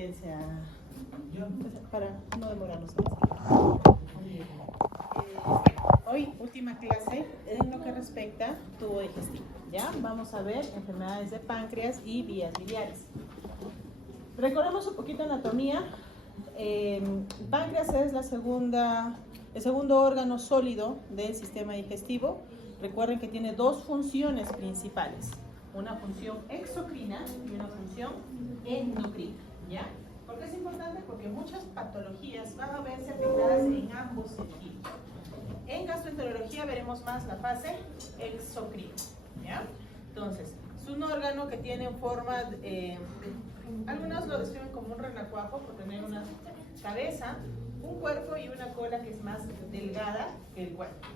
asistencia para no demorarnos. Hoy, última clase en lo que respecta tubo digestivo. ¿Ya? Vamos a ver enfermedades de páncreas y vías biliares. Recordemos un poquito anatomía. El páncreas es el segundo órgano sólido del sistema digestivo. Recuerden que tiene dos funciones principales. Una función exocrina y una función endocrina. ¿Ya? ¿Por qué es importante? Porque muchas patologías van a verse afectadas en ambos sentidos. En gastroenterología veremos más la fase exocrina. ¿Ya? Entonces, es un órgano que tiene forma, algunos lo describen como un renacuajo por tener una cabeza, un cuerpo y una cola que es más delgada que el cuerpo,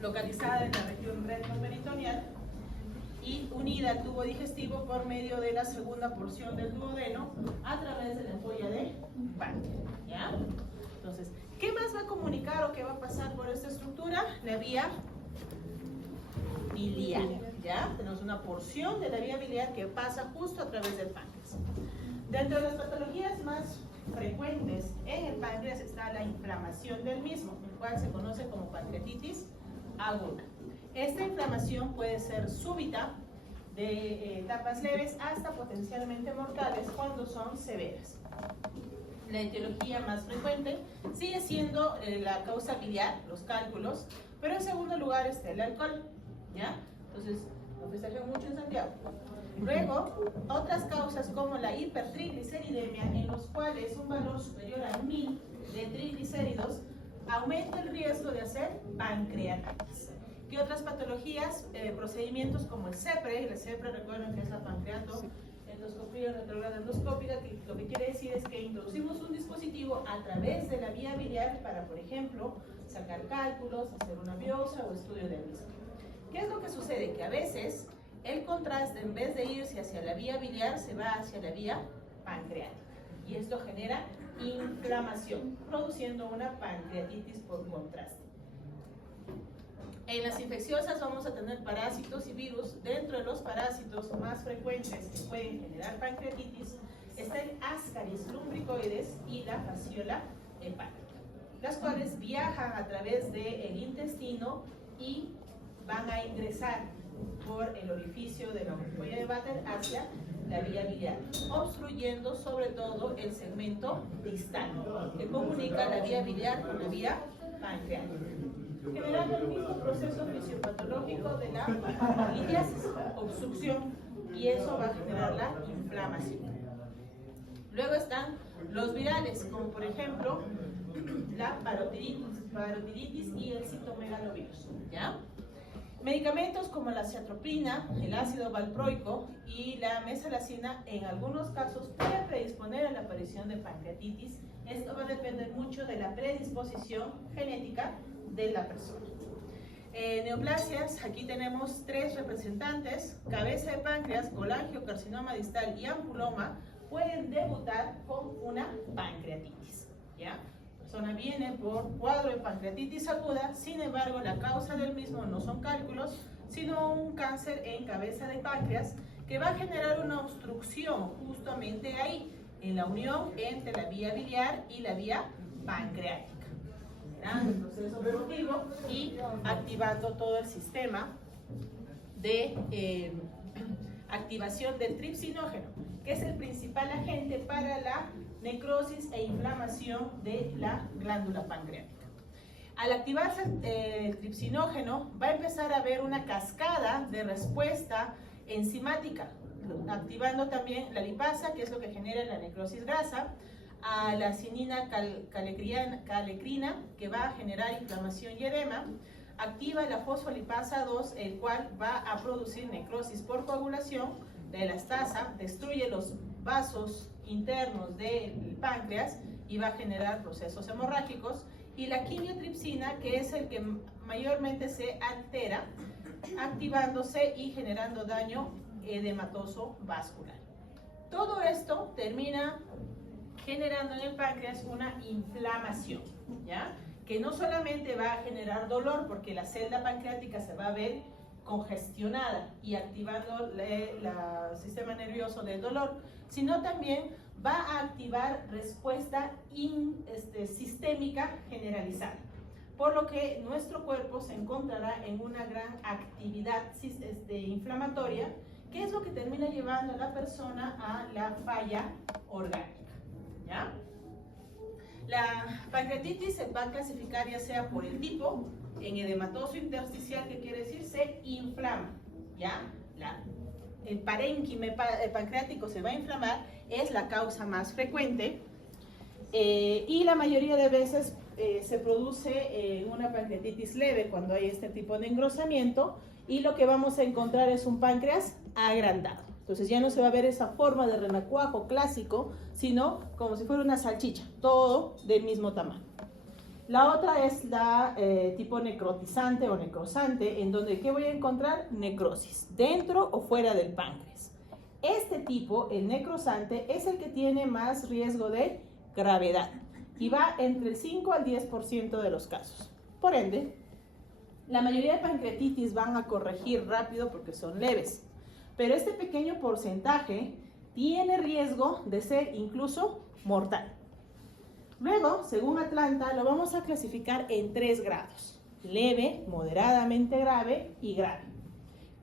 localizada en la región retro-peritoneal y unida al tubo digestivo por medio de la segunda porción del duodeno a través de la ampolla de páncreas. ¿Ya? Entonces, ¿qué más va a comunicar o qué va a pasar por esta estructura? La vía biliar. ¿Ya? Tenemos una porción de la vía biliar que pasa justo a través del páncreas. Dentro de las patologías más frecuentes en el páncreas está la inflamación del mismo, el cual se conoce como pancreatitis aguda. Esta inflamación puede ser súbita, de etapas leves hasta potencialmente mortales cuando son severas. La etiología más frecuente sigue siendo la causa biliar, los cálculos, pero en segundo lugar está el alcohol. ¿Ya? Entonces, lo festejan mucho en Santiago. Luego, otras causas como la hipertrigliceridemia, en los cuales un valor superior a 1000 de triglicéridos aumenta el riesgo de hacer pancreatitis. ¿Qué otras patologías? Procedimientos como el CEPRE recuerden que es la pancreatendoscopía retrograda endoscópica, que lo que quiere decir es que introducimos un dispositivo a través de la vía biliar para, por ejemplo, sacar cálculos, hacer una biopsia o estudio de mismo. ¿Qué es lo que sucede? Que a veces el contraste, en vez de irse hacia la vía biliar, se va hacia la vía pancreática. Y esto genera inflamación, produciendo una pancreatitis por contraste. En las infecciosas vamos a tener parásitos y virus. Dentro de los parásitos más frecuentes que pueden generar pancreatitis está el Ascaris lumbricoides y la fasciola hepática, las cuales viajan a través del intestino y van a ingresar por el orificio de la ampolla de Vater hacia la vía biliar, obstruyendo sobre todo el segmento distal que comunica la vía biliar con la vía pancreática, generando el mismo proceso fisiopatológico de la litiasis, obstrucción, y eso va a generar la inflamación. Luego están los virales, como por ejemplo la parotiditis y el citomegalovirus. ¿Ya? Medicamentos como la ciatropina, el ácido valproico y la mesalazina en algunos casos pueden predisponer a la aparición de pancreatitis. Esto va a depender mucho de la predisposición genética de la persona. Neoplasias, aquí tenemos 3 representantes: cabeza de páncreas, colangiocarcinoma distal y ampuloma, pueden debutar con una pancreatitis. ¿Ya? La persona viene por cuadro de pancreatitis aguda, sin embargo la causa del mismo no son cálculos, sino un cáncer en cabeza de páncreas que va a generar una obstrucción justamente ahí, en la unión entre la vía biliar y la vía pancreática. El proceso productivo y activando todo el sistema de activación del tripsinógeno, que es el principal agente para la necrosis e inflamación de la glándula pancreática. Al activarse el tripsinógeno, va a empezar a haber una cascada de respuesta enzimática, activando también la lipasa, que es lo que genera la necrosis grasa, a la cinina calecrina, que va a generar inflamación y edema, activa la fosfolipasa 2, el cual va a producir necrosis por coagulación, la elastasa, destruye los vasos internos del páncreas y va a generar procesos hemorrágicos, y la quimiotripsina, que es el que mayormente se altera, activándose y generando daño edematoso vascular. Todo esto termina generando en el páncreas una inflamación, ¿ya? Que no solamente va a generar dolor, porque la celda pancreática se va a ver congestionada y activando el sistema nervioso del dolor, sino también va a activar respuesta sistémica generalizada, por lo que nuestro cuerpo se encontrará en una gran actividad inflamatoria, que es lo que termina llevando a la persona a la falla orgánica, ¿ya? La pancreatitis se va a clasificar ya sea por el tipo, en edematoso intersticial, que quiere decir se inflama, ¿ya? El parénquima pancreático se va a inflamar, es la causa más frecuente, y la mayoría de veces se produce una pancreatitis leve cuando hay este tipo de engrosamiento, y lo que vamos a encontrar es un páncreas agrandado. Entonces ya no se va a ver esa forma de renacuajo clásico, sino como si fuera una salchicha, todo del mismo tamaño. La otra es la tipo necrotizante o necrosante, en donde ¿qué voy a encontrar? Necrosis, dentro o fuera del páncreas. Este tipo, el necrosante, es el que tiene más riesgo de gravedad y va entre el 5 al 10% de los casos. Por ende, la mayoría de pancreatitis van a corregir rápido porque son leves, pero este pequeño porcentaje tiene riesgo de ser incluso mortal. Luego, según Atlanta, lo vamos a clasificar en 3 grados: leve, moderadamente grave y grave.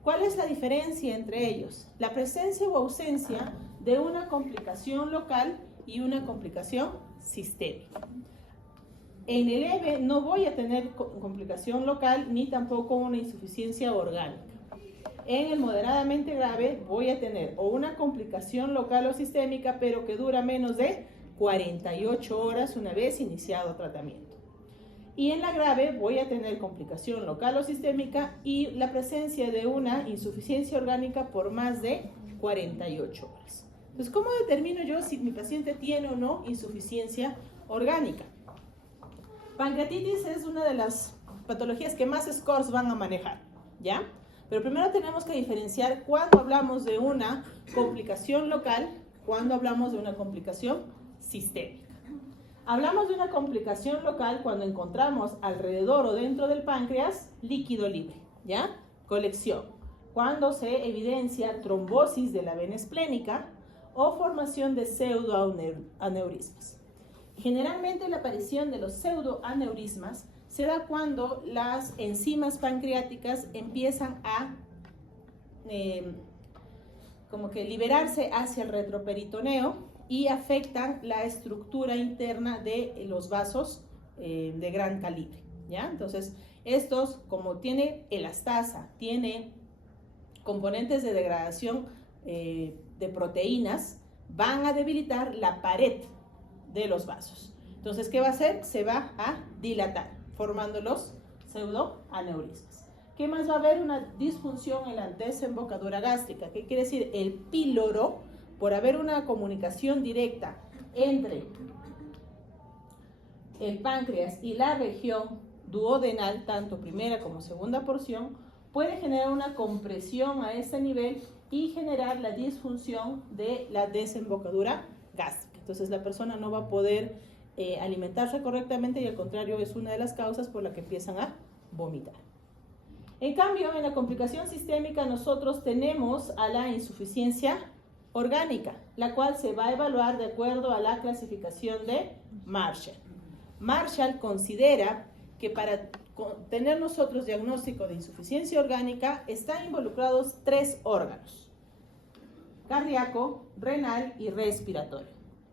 ¿Cuál es la diferencia entre ellos? La presencia o ausencia de una complicación local y una complicación sistémica. En el leve no voy a tener complicación local ni tampoco una insuficiencia orgánica. En el moderadamente grave voy a tener o una complicación local o sistémica, pero que dura menos de 48 horas una vez iniciado tratamiento. Y en la grave voy a tener complicación local o sistémica y la presencia de una insuficiencia orgánica por más de 48 horas. Entonces, ¿cómo determino yo si mi paciente tiene o no insuficiencia orgánica? Pancreatitis es una de las patologías que más scores van a manejar, ¿ya? Pero primero tenemos que diferenciar cuando hablamos de una complicación local, cuando hablamos de una complicación sistémica. Hablamos de una complicación local cuando encontramos alrededor o dentro del páncreas líquido libre, ¿ya? Colección. Cuando se evidencia trombosis de la vena esplénica o formación de pseudoaneurismas. Generalmente la aparición de los pseudoaneurismas se da cuando las enzimas pancreáticas empiezan a como que liberarse hacia el retroperitoneo y afectan la estructura interna de los vasos de gran calibre, ¿ya? Entonces, estos, como tiene elastasa, tiene componentes de degradación de proteínas, van a debilitar la pared de los vasos. Entonces, ¿qué va a hacer? Se va a dilatar, formando los pseudoaneurismas. ¿Qué más va a haber? Una disfunción en la desembocadura gástrica. ¿Qué quiere decir? El píloro, por haber una comunicación directa entre el páncreas y la región duodenal, tanto primera como segunda porción, puede generar una compresión a ese nivel y generar la disfunción de la desembocadura gástrica. Entonces la persona no va a poder alimentarse correctamente y al contrario es una de las causas por la que empiezan a vomitar. En cambio, en la complicación sistémica nosotros tenemos a la insuficiencia orgánica, la cual se va a evaluar de acuerdo a la clasificación de Marshall. Marshall considera que para tener nosotros diagnóstico de insuficiencia orgánica están involucrados 3 órganos: cardíaco, renal y respiratorio,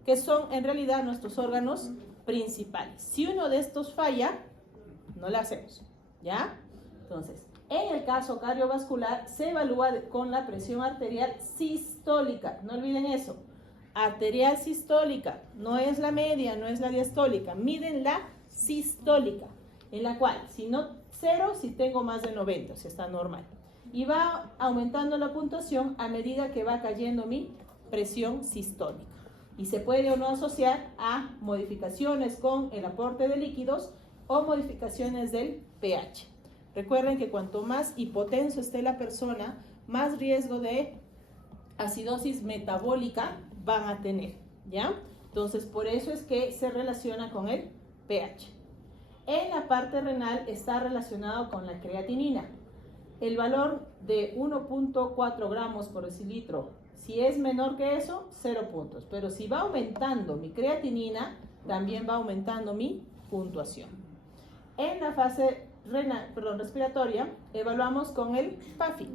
que son en realidad nuestros órganos principales. Si uno de estos falla, no lo hacemos, ¿ya? Entonces, en el caso cardiovascular se evalúa con la presión arterial sistólica. No olviden eso. Arterial sistólica, no es la media, no es la diastólica. Miden la sistólica, en la cual, si no 0, si tengo más de 90, si está normal. Y va aumentando la puntuación a medida que va cayendo mi presión sistólica. Y se puede o no asociar a modificaciones con el aporte de líquidos o modificaciones del pH. Recuerden que cuanto más hipotenso esté la persona, más riesgo de acidosis metabólica van a tener, ¿ya? Entonces, por eso es que se relaciona con el pH. En la parte renal está relacionado con la creatinina. El valor de 1.4 gramos por decilitro Si es menor que eso, 0 puntos. Pero si va aumentando mi creatinina, también va aumentando mi puntuación. En la fase respiratoria, evaluamos con el PAFI.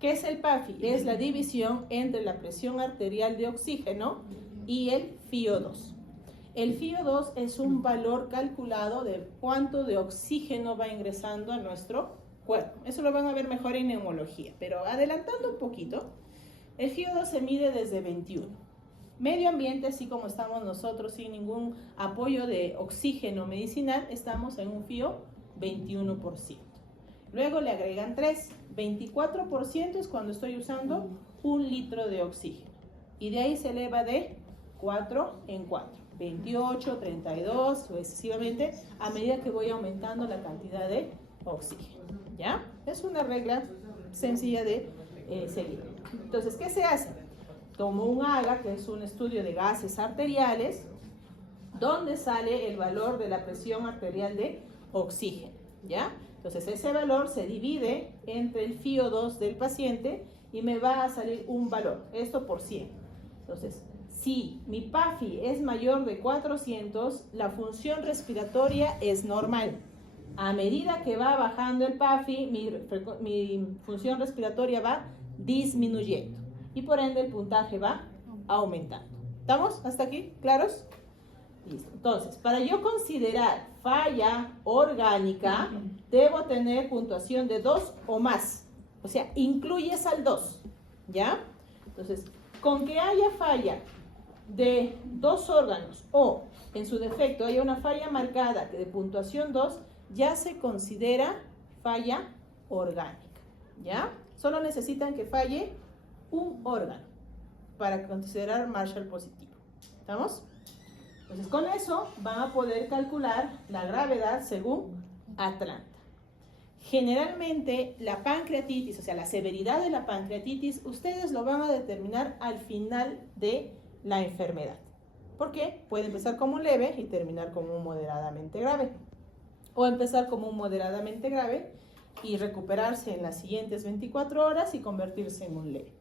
¿Qué es el PAFI? Es la división entre la presión arterial de oxígeno y el FiO2. El FiO2 es un valor calculado de cuánto de oxígeno va ingresando a nuestro cuerpo. Eso lo van a ver mejor en neumología, pero adelantando un poquito, el FiO2 se mide desde 21. Medio ambiente, así como estamos nosotros sin ningún apoyo de oxígeno medicinal, estamos en un FiO 21%. Luego le agregan 3, 24% es cuando estoy usando 1 litro de oxígeno. Y de ahí se eleva de 4 en 4, 28, 32, sucesivamente, a medida que voy aumentando la cantidad de oxígeno. ¿Ya? Es una regla sencilla de seguir. Entonces, ¿qué se hace? Tomo un AGA, que es un estudio de gases arteriales, donde sale el valor de la presión arterial de oxígeno. ¿Ya? Entonces, ese valor se divide entre el FiO2 del paciente y me va a salir un valor, esto por 100. Entonces, si mi PAFI es mayor de 400, la función respiratoria es normal. A medida que va bajando el PAFI, mi función respiratoria va disminuyendo y por ende el puntaje va aumentando. ¿Estamos hasta aquí? ¿Claros? Listo. Entonces, para yo considerar falla orgánica, debo tener puntuación de 2 o más. O sea, incluyes al 2. ¿Ya? Entonces, con que haya falla de 2 órganos o, en su defecto, haya una falla marcada de puntuación 2, ya se considera falla orgánica. ¿Ya? Solo necesitan que falle un órgano para considerar Marshall positivo. ¿Estamos? Entonces, con eso van a poder calcular la gravedad según Atlanta. Generalmente, la pancreatitis, o sea, la severidad de la pancreatitis, ustedes lo van a determinar al final de la enfermedad. ¿Por qué? Puede empezar como leve y terminar como un moderadamente grave. O empezar como un moderadamente grave y recuperarse en las siguientes 24 horas y convertirse en un leve.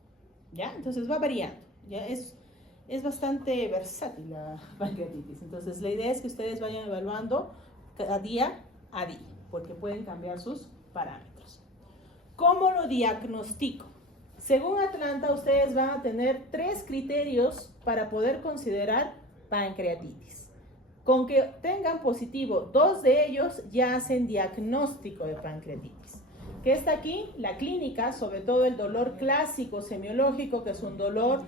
¿Ya? Entonces va variando. ¿Ya? Es bastante versátil la pancreatitis. Entonces la idea es que ustedes vayan evaluando cada día a día, porque pueden cambiar sus parámetros. ¿Cómo lo diagnostico? Según Atlanta, ustedes van a tener 3 criterios para poder considerar pancreatitis. Con que tengan positivo 2 de ellos, ya hacen diagnóstico de pancreatitis. ¿Qué está aquí? La clínica, sobre todo el dolor clásico semiológico, que es un dolor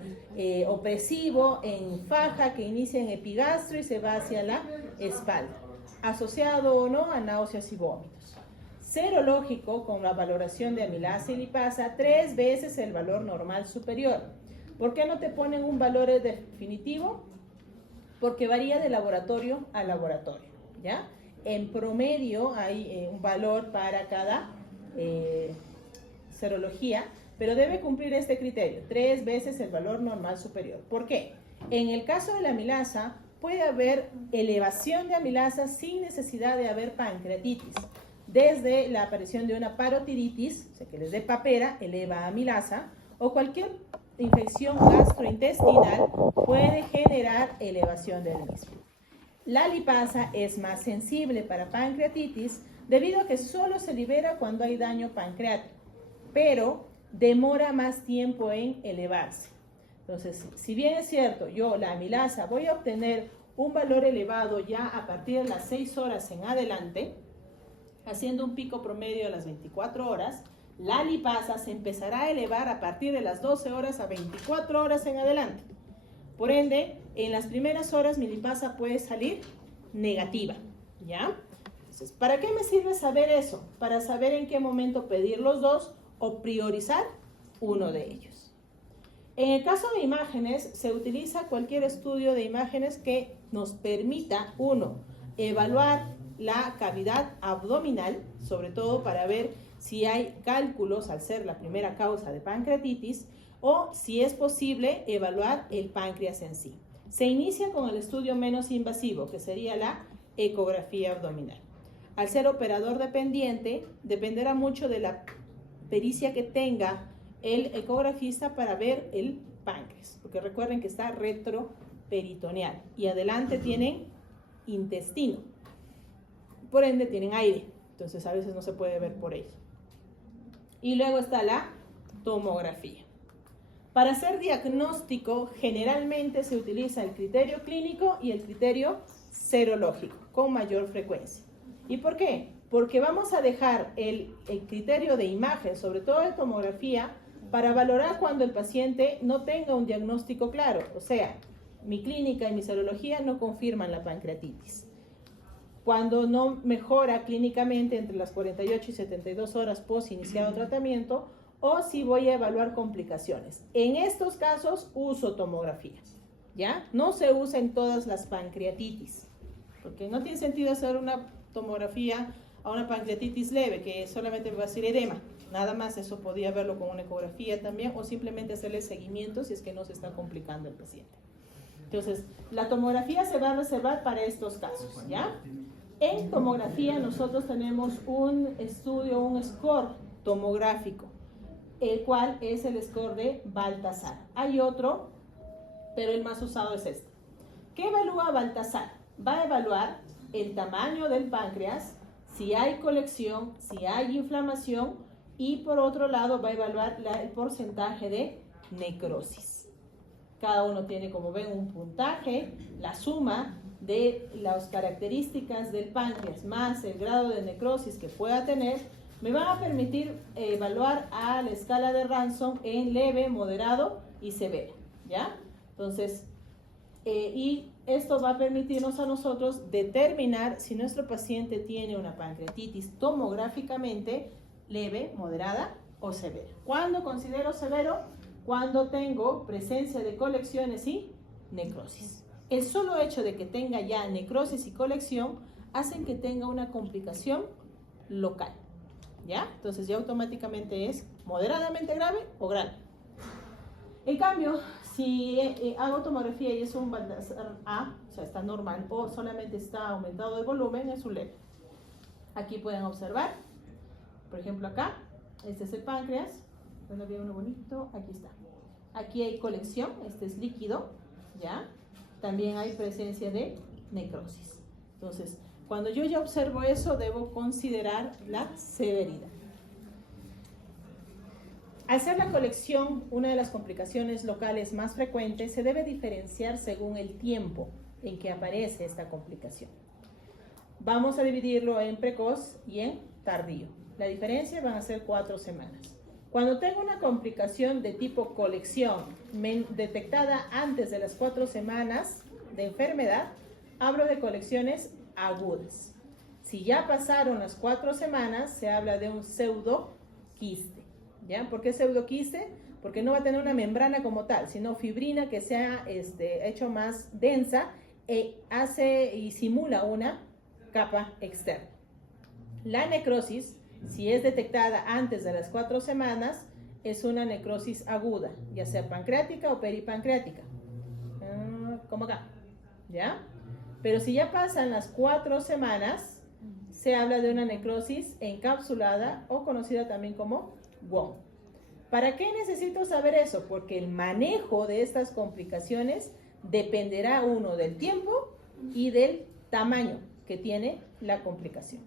opresivo en faja que inicia en epigastro y se va hacia la espalda, asociado o no a náuseas y vómitos. Serológico, con la valoración de amilasa y lipasa, 3 veces el valor normal superior. ¿Por qué no te ponen un valor definitivo? Porque varía de laboratorio a laboratorio, ¿ya? En promedio hay un valor para cada serología, pero debe cumplir este criterio, 3 veces el valor normal superior. ¿Por qué? En el caso de la amilasa, puede haber elevación de amilasa sin necesidad de haber pancreatitis. Desde la aparición de una parotiditis, o sea que les dé papera, eleva amilasa, o cualquier infección gastrointestinal puede generar elevación del mismo. La lipasa es más sensible para pancreatitis debido a que solo se libera cuando hay daño pancreático, pero demora más tiempo en elevarse. Entonces, si bien es cierto, yo la amilasa voy a obtener un valor elevado ya a partir de las 6 horas en adelante, haciendo un pico promedio a las 24 horas, la lipasa se empezará a elevar a partir de las 12 horas a 24 horas en adelante. Por ende, en las primeras horas mi lipasa puede salir negativa, ¿ya? Entonces, ¿para qué me sirve saber eso? Para saber en qué momento pedir los 2 o priorizar uno de ellos. En el caso de imágenes, se utiliza cualquier estudio de imágenes que nos permita, 1, evaluar la cavidad abdominal, sobre todo para ver si hay cálculos al ser la primera causa de pancreatitis, o si es posible evaluar el páncreas en sí. Se inicia con el estudio menos invasivo, que sería la ecografía abdominal. Al ser operador dependiente, dependerá mucho de la pericia que tenga el ecografista para ver el páncreas, porque recuerden que está retroperitoneal y adelante tienen intestino, por ende tienen aire, entonces a veces no se puede ver por ello. Y luego está la tomografía. Para hacer diagnóstico generalmente se utiliza el criterio clínico y el criterio serológico con mayor frecuencia. ¿Y por qué? Porque vamos a dejar el criterio de imagen, sobre todo de tomografía, para valorar cuando el paciente no tenga un diagnóstico claro. O sea, mi clínica y mi serología no confirman la pancreatitis. Cuando no mejora clínicamente entre las 48 y 72 horas post iniciado tratamiento, o si voy a evaluar complicaciones. En estos casos uso tomografía, ¿ya? No se usa en todas las pancreatitis, porque no tiene sentido hacer una tomografía a una pancreatitis leve, que solamente va a ser edema. Nada más, eso podía verlo con una ecografía también, o simplemente hacerle seguimiento si es que no se está complicando el paciente. Entonces, la tomografía se va a reservar para estos casos, ¿ya? En tomografía nosotros tenemos un estudio, un score tomográfico, el cual es el score de Baltasar. Hay otro, pero el más usado es este. ¿Qué evalúa Baltasar? Va a evaluar el tamaño del páncreas, si hay colección, si hay inflamación, y por otro lado va a evaluar el porcentaje de necrosis. Cada uno tiene, como ven, un puntaje, la suma de las características del páncreas más el grado de necrosis que pueda tener, me va a permitir evaluar a la escala de Ransom en leve, moderado y severo, ¿ya? Entonces, y esto va a permitirnos a nosotros determinar si nuestro paciente tiene una pancreatitis tomográficamente leve, moderada o severa. ¿Cuándo considero severo? Cuando tengo presencia de colecciones y necrosis. El solo hecho de que tenga ya necrosis y colección hacen que tenga una complicación local, ¿ya? Entonces ya automáticamente es moderadamente grave o grave. En cambio, si hago tomografía y es un Baltasar A, o sea, está normal, o solamente está aumentado de volumen, es un leve. Aquí pueden observar, por ejemplo acá, este es el páncreas, bueno, había uno bonito, aquí está. Aquí hay colección, este es líquido, ¿ya? También hay presencia de necrosis. Entonces, cuando yo ya observo eso, debo considerar la severidad. Al ser la colección una de las complicaciones locales más frecuentes, se debe diferenciar según el tiempo en que aparece esta complicación. Vamos a dividirlo en precoz y en tardío. La diferencia van a ser 4 semanas. Cuando tengo una complicación de tipo colección detectada antes de las 4 semanas de enfermedad, hablo de colecciones agudas. Si ya pasaron las 4 semanas, se habla de un pseudoquiste. ¿Ya? ¿Por qué pseudoquiste? Porque no va a tener una membrana como tal, sino fibrina que se ha hecho más densa hace y simula una capa externa. La necrosis, si es detectada antes de las 4 semanas, es una necrosis aguda, ya sea pancreática o peripancreática, como acá, ¿ya? Pero si ya pasan las 4 semanas, se habla de una necrosis encapsulada o conocida también como WON. ¿Para qué necesito saber eso? Porque el manejo de estas complicaciones dependerá uno del tiempo y del tamaño que tiene la complicación.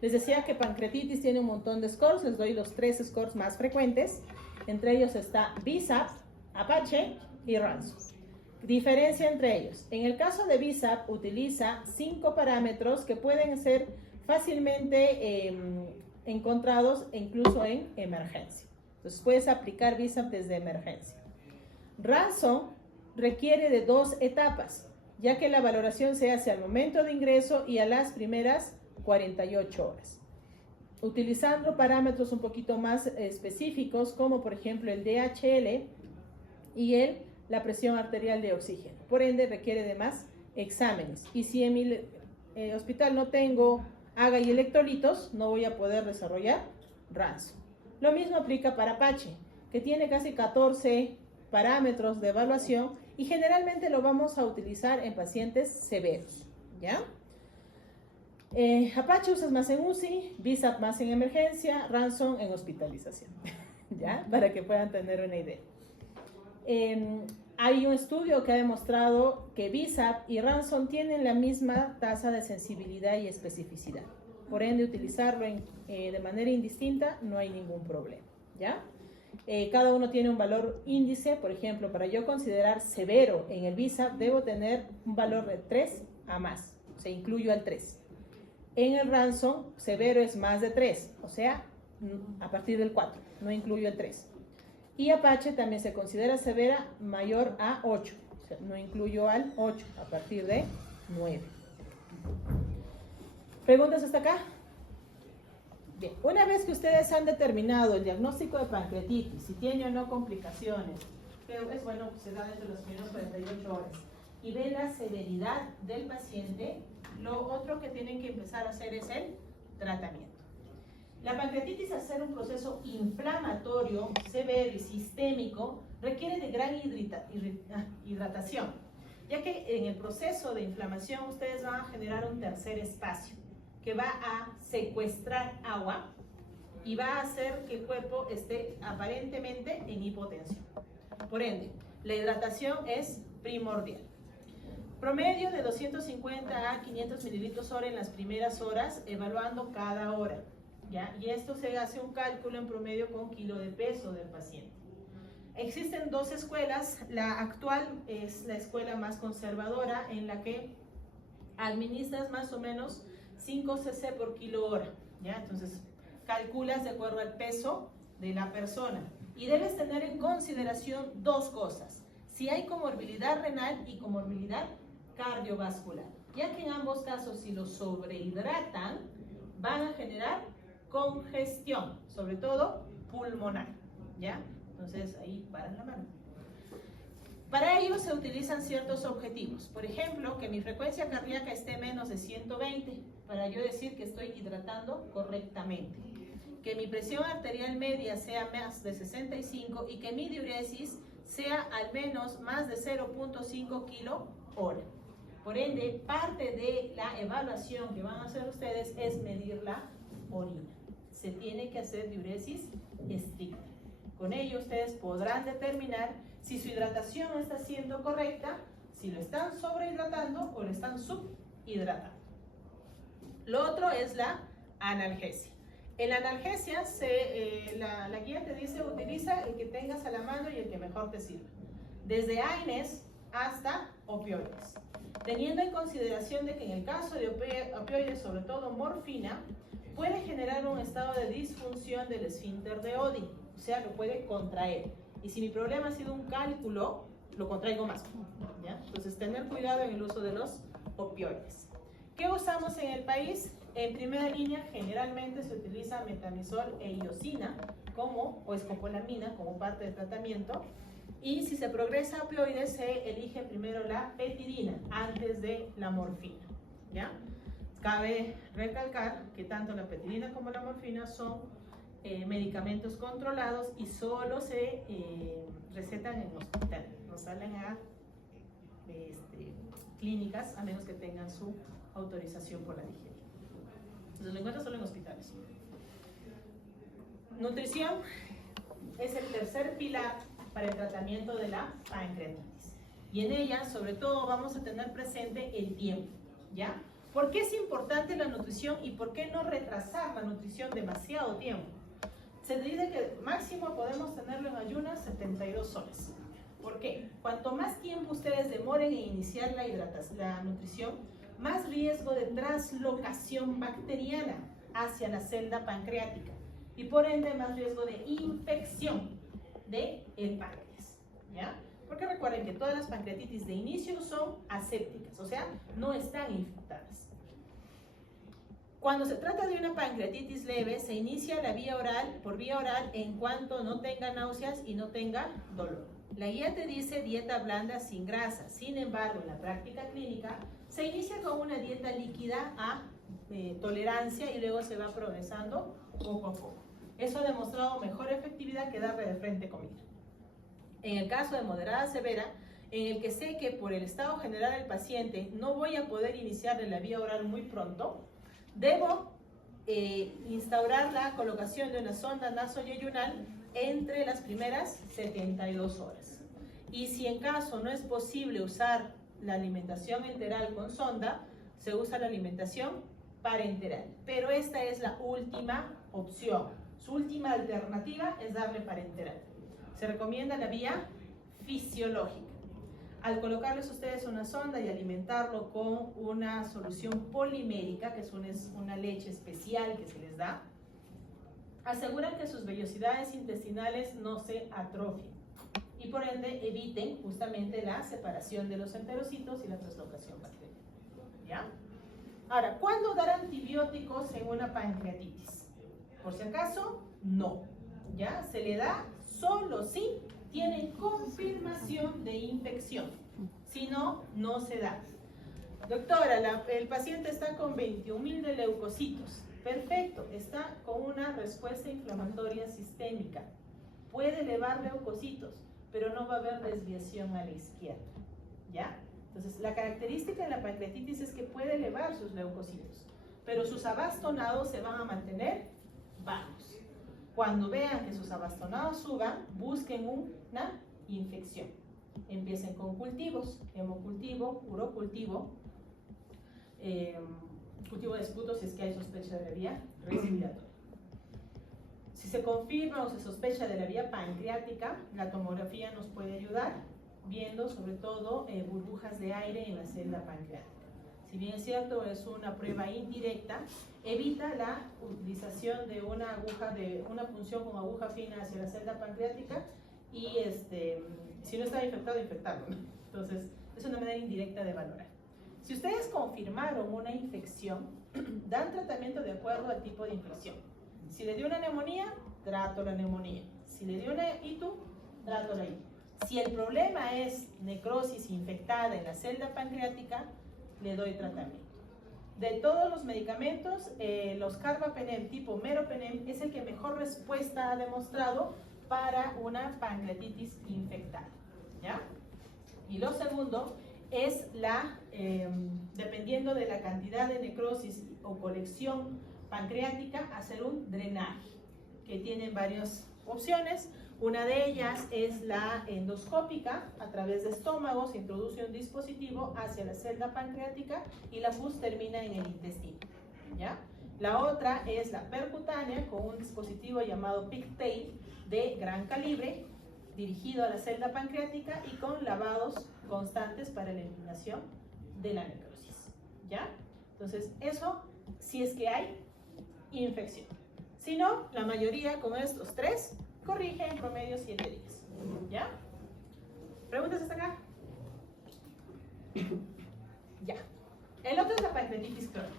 Les decía que pancreatitis tiene un montón de scores, les doy los 3 scores más frecuentes. Entre ellos está BSAP, Apache y Ransom. Diferencia entre ellos. En el caso de BSAP utiliza 5 parámetros que pueden ser fácilmente encontrados incluso en emergencia. Entonces puedes aplicar BSAP desde emergencia. Ransom requiere de 2 etapas, ya que la valoración se hace al momento de ingreso y a las primeras 48 horas. Utilizando parámetros un poquito más específicos, como por ejemplo el DHL y la presión arterial de oxígeno. Por ende, requiere de más exámenes. Y si en mi hospital no tengo AGA y electrolitos, no voy a poder desarrollar Ransom. Lo mismo aplica para Apache, que tiene casi 14 parámetros de evaluación y generalmente lo vamos a utilizar en pacientes severos, ¿ya? Apache usas más en UCI, BSAP más en emergencia, Ransom en hospitalización, ¿ya? Para que puedan tener una idea. Hay un estudio que ha demostrado que BISAP y Ranson tienen la misma tasa de sensibilidad y especificidad. Por ende, utilizarlo de manera indistinta no hay ningún problema, ¿ya? Cada uno tiene un valor índice. Por ejemplo, para yo considerar severo en el BISAP, debo tener un valor de 3 a más, o sea, incluyo al 3. En el Ranson, severo es más de 3, o sea, a partir del 4, no incluyo el 3. Y Apache también se considera severa mayor a 8, o sea, no incluyo al 8, a partir de 9. ¿Preguntas hasta acá? Bien, una vez que ustedes han determinado el diagnóstico de pancreatitis, si tiene o no complicaciones, que es bueno que se da dentro de las primeras 48 horas, y ve la severidad del paciente, lo otro que tienen que empezar a hacer es el tratamiento. La pancreatitis, al ser un proceso inflamatorio, severo y sistémico, requiere de gran hidratación, ya que en el proceso de inflamación ustedes van a generar un tercer espacio que va a secuestrar agua y va a hacer que el cuerpo esté aparentemente en hipotensión. Por ende, la hidratación es primordial. Promedio de 250 a 500 mililitros hora en las primeras horas, evaluando cada hora, ¿ya? Y esto se hace un cálculo en promedio con kilo de peso del paciente. Existen dos escuelas. La actual es la escuela más conservadora, en la que administras más o menos 5 cc por kilo hora, ¿ya? Entonces, calculas de acuerdo al peso de la persona. Y debes tener en consideración dos cosas: si hay comorbilidad renal y comorbilidad cardiovascular, ya que en ambos casos, si los sobrehidratan, van a generar congestión, sobre todo pulmonar, ¿ya? Entonces, ahí paran la mano. Para ello se utilizan ciertos objetivos. Por ejemplo, que mi frecuencia cardíaca esté menos de 120, para yo decir que estoy hidratando correctamente. Que mi presión arterial media sea más de 65 y que mi diuresis sea al menos más de 0.5 kilo hora. Por ende, parte de la evaluación que van a hacer ustedes es medir la orina. Se tiene que hacer diuresis estricta. Con ello ustedes podrán determinar si su hidratación está siendo correcta, si lo están sobrehidratando o lo están subhidratando. Lo otro es la analgesia. En la analgesia, la guía te dice: utiliza el que tengas a la mano y el que mejor te sirva. Desde AINES hasta opioides. Teniendo en consideración de que en el caso de opioides, sobre todo morfina, puede generar un estado de disfunción del esfínter de Oddi, o sea, lo puede contraer. Y si mi problema ha sido un cálculo, lo contraigo más, ¿ya? Entonces, tener cuidado en el uso de los opioides. ¿Qué usamos en el país? En primera línea, generalmente se utiliza metamizol e iosina o escopolamina como parte del tratamiento. Y si se progresa a opioides, se elige primero la petidina antes de la morfina, ¿ya? Cabe recalcar que tanto la petidina como la morfina son medicamentos controlados y solo se recetan en hospital, no salen a clínicas a menos que tengan su autorización por la DGI. Entonces lo encuentran solo en hospitales. Nutrición es el tercer pilar para el tratamiento de la pancreatitis. Y en ella, sobre todo, vamos a tener presente el tiempo, ¿ya? ¿Por qué es importante la nutrición y por qué no retrasar la nutrición demasiado tiempo? Se dice que máximo podemos tenerlo en ayunas 72 horas. ¿Por qué? Cuanto más tiempo ustedes demoren en iniciar la nutrición, más riesgo de translocación bacteriana hacia la celda pancreática y por ende más riesgo de infección del páncreas, ¿ya? Porque recuerden que todas las pancreatitis de inicio son asépticas, o sea, no están infectadas. Cuando se trata de una pancreatitis leve, se inicia por vía oral en cuanto no tenga náuseas y no tenga dolor. La guía te dice dieta blanda sin grasa. Sin embargo, en la práctica clínica se inicia con una dieta líquida a tolerancia y luego se va progresando poco a poco. Eso ha demostrado mejor efectividad que darle de frente comida. En el caso de moderada severa, en el que sé que por el estado general del paciente no voy a poder iniciarle la vía oral muy pronto, debo instaurar la colocación de una sonda nasoyeyunal entre las primeras 72 horas. Y si en caso no es posible usar la alimentación enteral con sonda, se usa la alimentación parenteral. Pero esta es la última opción. Su última alternativa es darle parenteral. Se recomienda la vía fisiológica. Al colocarles ustedes una sonda y alimentarlo con una solución polimérica, que es una leche especial que se les da, aseguran que sus vellosidades intestinales no se atrofien y por ende eviten justamente la separación de los enterocitos y la translocación bacteriana. ¿Ya? Ahora, ¿cuándo dar antibióticos en una pancreatitis? Por si acaso, no. ¿Ya? Se le da solo si tiene confirmación de infección. Si no, no se da. Doctora, el paciente está con 21.000 de leucocitos. Perfecto, está con una respuesta inflamatoria sistémica. Puede elevar leucocitos, pero no va a haber desviación a la izquierda. ¿Ya? Entonces, la característica de la pancreatitis es que puede elevar sus leucocitos, pero sus abastonados se van a mantener bajos. Cuando vean que sus abastonados suban, busquen una infección. Empiecen con cultivos, hemocultivo, urocultivo, cultivo de esputo si es que hay sospecha de la vía respiratoria. Si se confirma o se sospecha de la vía pancreática, la tomografía nos puede ayudar viendo sobre todo burbujas de aire en la celda pancreática. Si bien es cierto, es una prueba indirecta, evita la utilización de una punción con aguja fina hacia la celda pancreática y si no está infectado, infectarlo, ¿no? Entonces, es una manera indirecta de valorar. Si ustedes confirmaron una infección, dan tratamiento de acuerdo al tipo de infección. Si le dio una neumonía, trato la neumonía. Si le dio una ITU, trato la ITU. Si el problema es necrosis infectada en la celda pancreática, le doy tratamiento. De todos los medicamentos, los carbapenem tipo meropenem es el que mejor respuesta ha demostrado para una pancreatitis infectada. ¿Ya? Y lo segundo es dependiendo de la cantidad de necrosis o colección pancreática, hacer un drenaje, que tienen varias opciones. Una de ellas es la endoscópica. A través de estómago se introduce un dispositivo hacia la celda pancreática y la pus termina en el intestino. ¿Ya? La otra es la percutánea, con un dispositivo llamado pigtail de gran calibre, dirigido a la celda pancreática y con lavados constantes para la eliminación de la necrosis. ¿Ya? Entonces, eso si es que hay infección. Si no, la mayoría con estos tres corrige en promedio 7 días. ¿Ya? ¿Preguntas hasta acá? Ya. El otro es la pancreatitis crónica.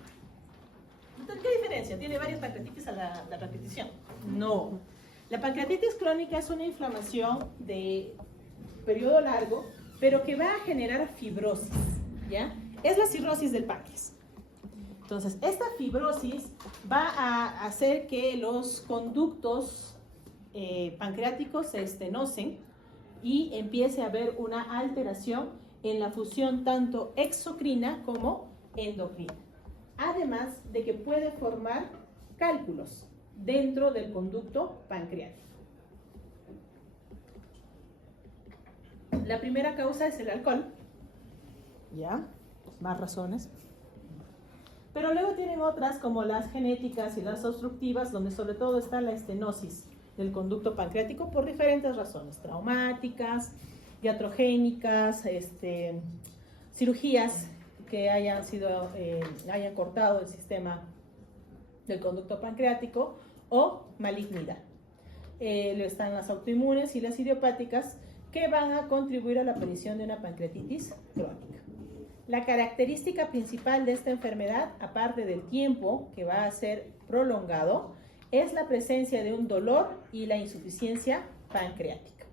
¿Qué diferencia? ¿Tiene varias pancreatitis a la repetición? No. La pancreatitis crónica es una inflamación de periodo largo, pero que va a generar fibrosis. ¿Ya? Es la cirrosis del páncreas. Entonces, esta fibrosis va a hacer que los conductos pancreáticos se estenosen y empiece a haber una alteración en la función tanto exocrina como endocrina. Además de que puede formar cálculos dentro del conducto pancreático. La primera causa es el alcohol. ¿Ya? Más razones. Pero luego tienen otras como las genéticas y las obstructivas, donde sobre todo está la estenosis del conducto pancreático por diferentes razones, traumáticas, iatrogénicas, cirugías que hayan cortado el sistema del conducto pancreático o malignidad. Están las autoinmunes y las idiopáticas que van a contribuir a la aparición de una pancreatitis crónica. La característica principal de esta enfermedad, aparte del tiempo que va a ser prolongado, es la presencia de un dolor y la insuficiencia pancreática.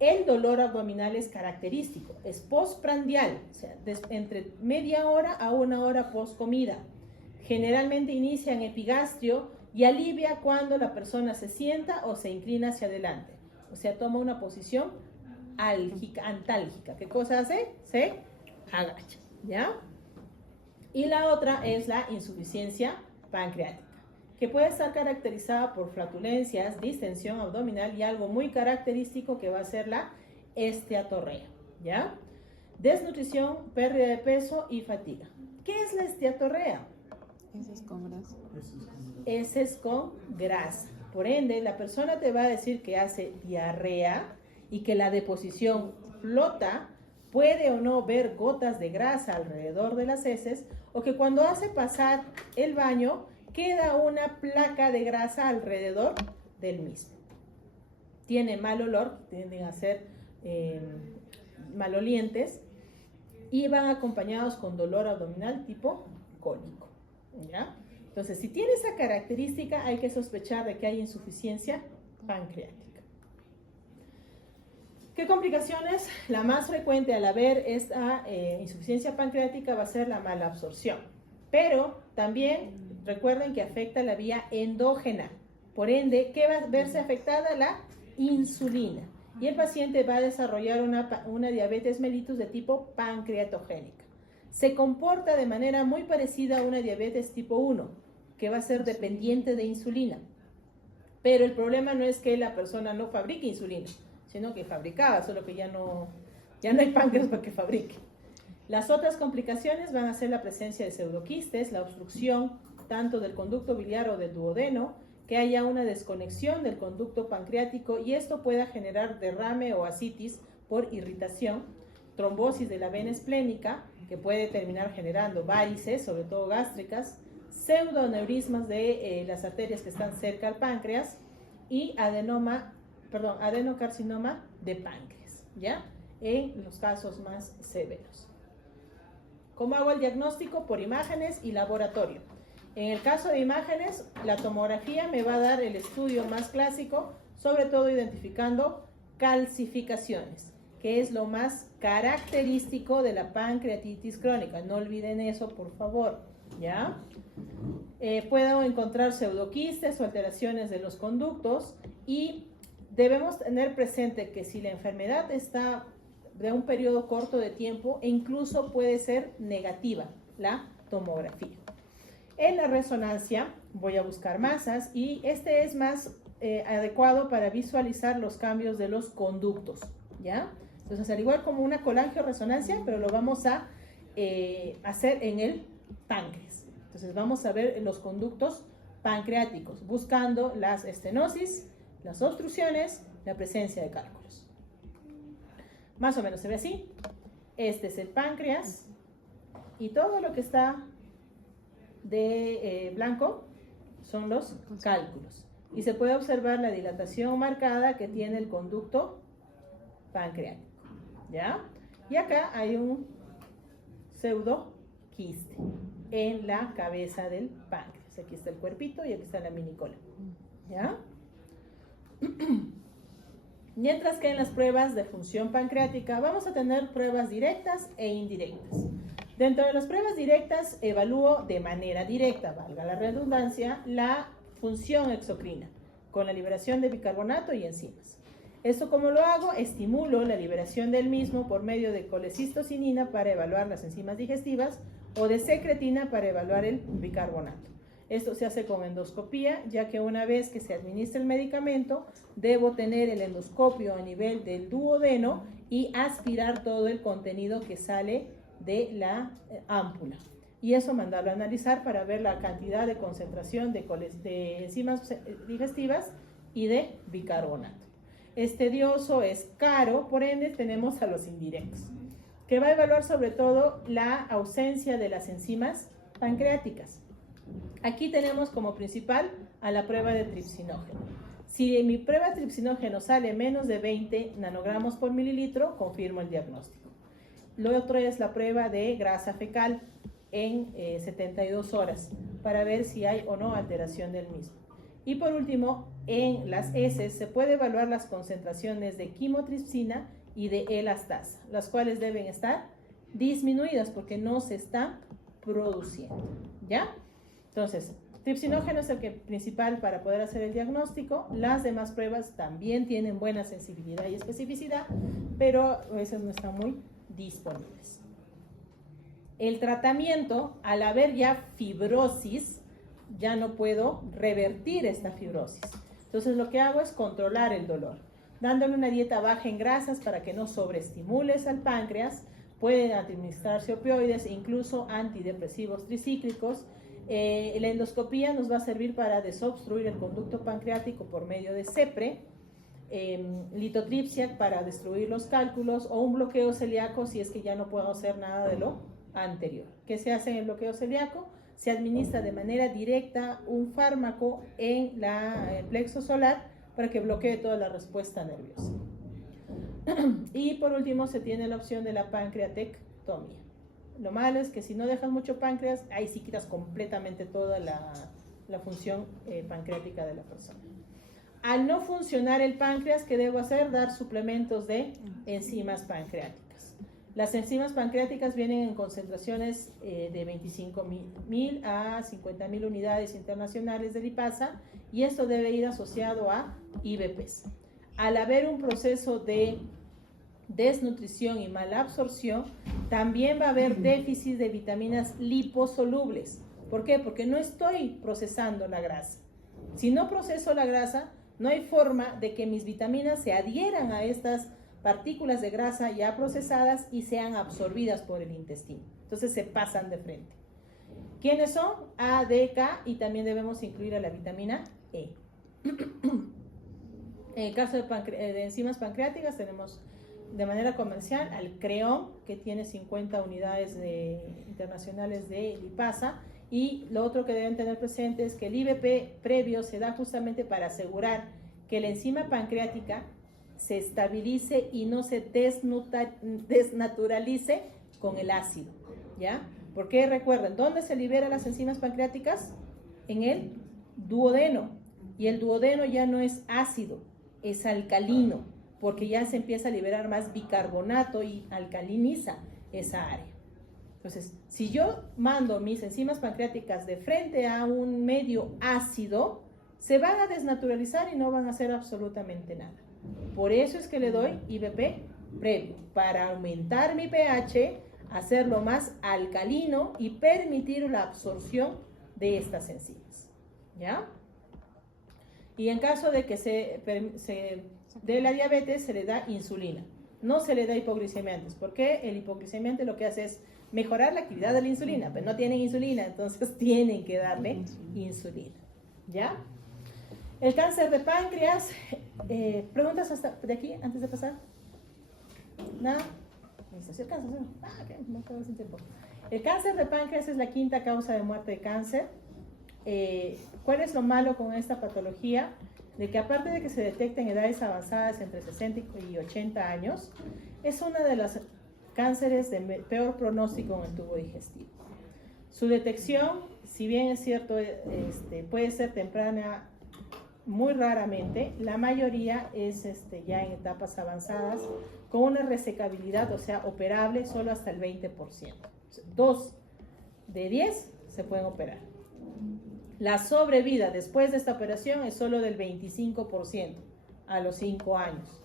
El dolor abdominal es característico, es postprandial, o sea, entre media hora a 1 hora post comida. Generalmente inicia en epigastrio y alivia cuando la persona se sienta o se inclina hacia adelante. O sea, toma una posición antálgica. ¿Qué cosa hace? Se agacha, ¿ya? Y la otra es la insuficiencia pancreática. que puede estar caracterizada por flatulencias, distensión abdominal y algo muy característico que va a ser la esteatorrea, ¿ya? Desnutrición, pérdida de peso y fatiga. ¿Qué es la esteatorrea? Heces con grasa. Heces con grasa. Por ende, la persona te va a decir que hace diarrea y que la deposición flota, puede o no ver gotas de grasa alrededor de las heces, o que cuando hace pasar el baño queda una placa de grasa alrededor del mismo. Tiene mal olor, tienden a ser malolientes y van acompañados con dolor abdominal tipo cólico, ¿ya? Entonces, si tiene esa característica, hay que sospechar de que hay insuficiencia pancreática. ¿Qué complicaciones? La más frecuente al haber esta insuficiencia pancreática va a ser la mala absorción, pero también recuerden que afecta la vía endógena, por ende, ¿qué va a verse afectada? La insulina, y el paciente va a desarrollar una diabetes mellitus de tipo pancreatogénica. Se comporta de manera muy parecida a una diabetes tipo 1, que va a ser dependiente de insulina, pero el problema no es que la persona no fabrique insulina, sino que fabricaba, solo que ya no hay páncreas para que fabrique. Las otras complicaciones van a ser la presencia de pseudoquistes, la obstrucción tanto del conducto biliar o del duodeno, que haya una desconexión del conducto pancreático y esto pueda generar derrame o ascitis por irritación, trombosis de la vena esplénica, que puede terminar generando varices, sobre todo gástricas, pseudoneurismas de las arterias que están cerca al páncreas y adenocarcinoma de páncreas, ¿ya? En los casos más severos. ¿Cómo hago el diagnóstico? Por imágenes y laboratorio. En el caso de imágenes, la tomografía me va a dar el estudio más clásico, sobre todo identificando calcificaciones, que es lo más característico de la pancreatitis crónica. No olviden eso, por favor, ¿ya? Puedo encontrar pseudoquistes o alteraciones de los conductos y debemos tener presente que si la enfermedad está de un periodo corto de tiempo, e incluso puede ser negativa la tomografía. En la resonancia voy a buscar masas y este es más adecuado para visualizar los cambios de los conductos, ¿ya? Entonces, al igual como una colangioresonancia, pero lo vamos a hacer en el páncreas. Entonces, vamos a ver los conductos pancreáticos, buscando las estenosis, las obstrucciones, la presencia de cálculos. Más o menos se ve así. Este es el páncreas y todo lo que está de blanco son los cálculos. Y se puede observar la dilatación marcada que tiene el conducto pancreático, ¿ya? Y acá hay un pseudoquiste en la cabeza del páncreas. Aquí está el cuerpito y aquí está la minicola, ¿ya? Mientras que en las pruebas de función pancreática vamos a tener pruebas directas e indirectas. Dentro de las pruebas directas evalúo de manera directa, valga la redundancia, la función exocrina con la liberación de bicarbonato y enzimas. ¿Esto cómo lo hago? Estimulo la liberación del mismo por medio de colecistocinina para evaluar las enzimas digestivas o de secretina para evaluar el bicarbonato. Esto se hace con endoscopía, ya que una vez que se administra el medicamento, debo tener el endoscopio a nivel del duodeno y aspirar todo el contenido que sale de la ámpula. Y eso mandarlo a analizar para ver la cantidad de concentración de enzimas digestivas y de bicarbonato. Es tedioso, es caro, por ende tenemos a los indirectos, que va a evaluar sobre todo la ausencia de las enzimas pancreáticas. Aquí tenemos como principal a la prueba de tripsinógeno. Si mi prueba de tripsinógeno sale menos de 20 nanogramos por mililitro, confirmo el diagnóstico. Lo otro es la prueba de grasa fecal en 72 horas para ver si hay o no alteración del mismo. Y por último, en las heces se puede evaluar las concentraciones de quimotripsina y de elastasa, las cuales deben estar disminuidas porque no se están produciendo, ¿ya? Entonces, tripsinógeno es el principal para poder hacer el diagnóstico. Las demás pruebas también tienen buena sensibilidad y especificidad, pero a veces no están muy disponibles. El tratamiento, al haber ya fibrosis, ya no puedo revertir esta fibrosis. Entonces lo que hago es controlar el dolor, dándole una dieta baja en grasas para que no sobreestimules al páncreas. Pueden administrarse opioides e incluso antidepresivos tricíclicos. La endoscopía nos va a servir para desobstruir el conducto pancreático por medio de CEPRE, litotripsia para destruir los cálculos, o un bloqueo celíaco si es que ya no puedo hacer nada de lo anterior. ¿Qué se hace en el bloqueo celíaco? Se administra de manera directa un fármaco en el plexo solar para que bloquee toda la respuesta nerviosa. Y por último se tiene la opción de la pancreatectomía. Lo malo es que si no dejas mucho páncreas, ahí sí quitas completamente toda la función pancreática de la persona. Al no funcionar el páncreas, ¿qué debo hacer? Dar suplementos de enzimas pancreáticas. Las enzimas pancreáticas vienen en concentraciones de 25.000 a 50.000 unidades internacionales de lipasa, y esto debe ir asociado a IBPs. Al haber un proceso de desnutrición y mala absorción, también va a haber déficit de vitaminas liposolubles. ¿Por qué? Porque no estoy procesando la grasa. Si no proceso la grasa, no hay forma de que mis vitaminas se adhieran a estas partículas de grasa ya procesadas y sean absorbidas por el intestino. Entonces se pasan de frente. ¿Quiénes son? A, D, K, y también debemos incluir a la vitamina E. En el caso de enzimas pancreáticas tenemos de manera comercial al Creon, que tiene 50 unidades internacionales de lipasa, y lo otro que deben tener presente es que el IBP previo se da justamente para asegurar que la enzima pancreática se estabilice y no se desnaturalice con el ácido, ¿ya? Porque recuerden, ¿dónde se liberan las enzimas pancreáticas? En el duodeno, y el duodeno ya no es ácido, es alcalino, porque ya se empieza a liberar más bicarbonato y alcaliniza esa área. Entonces, si yo mando mis enzimas pancreáticas de frente a un medio ácido, se van a desnaturalizar y no van a hacer absolutamente nada. Por eso es que le doy IBP previo, para aumentar mi pH, hacerlo más alcalino y permitir la absorción de estas enzimas, ¿ya? Y en caso de que se dé la diabetes, se le da insulina. No se le da hipoglicemiantes, porque el hipoglicemiante lo que hace es mejorar la actividad de la insulina, pero no tienen insulina, entonces tienen que darle insulina, ¿ya? El cáncer de páncreas, ¿preguntas hasta de aquí, antes de pasar? ¿Nada? El cáncer de páncreas es la quinta causa de muerte de cáncer. ¿Cuál es lo malo con esta patología? De que aparte de que se detecta en edades avanzadas entre 60 y 80 años, es una de las cánceres de peor pronóstico en el tubo digestivo. Su detección, si bien es cierto, puede ser temprana muy raramente, la mayoría es ya en etapas avanzadas, con una resecabilidad, o sea, operable solo hasta el 20%. 2 de 10 se pueden operar. La sobrevida después de esta operación es solo del 25% a los 5 años.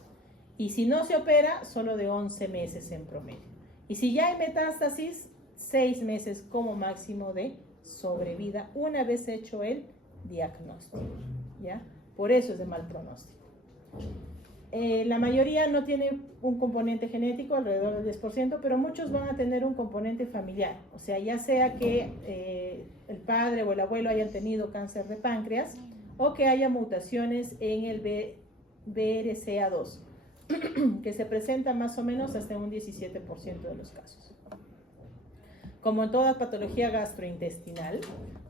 Y si no se opera, solo de 11 meses en promedio. Y si ya hay metástasis, 6 meses como máximo de sobrevida una vez hecho el diagnóstico, ¿ya? Por eso es de mal pronóstico. La mayoría no tiene un componente genético, alrededor del 10%, pero muchos van a tener un componente familiar. O sea, ya sea que el padre o el abuelo hayan tenido cáncer de páncreas o que haya mutaciones en el BRCA2, que se presenta más o menos hasta un 17% de los casos. Como en toda patología gastrointestinal,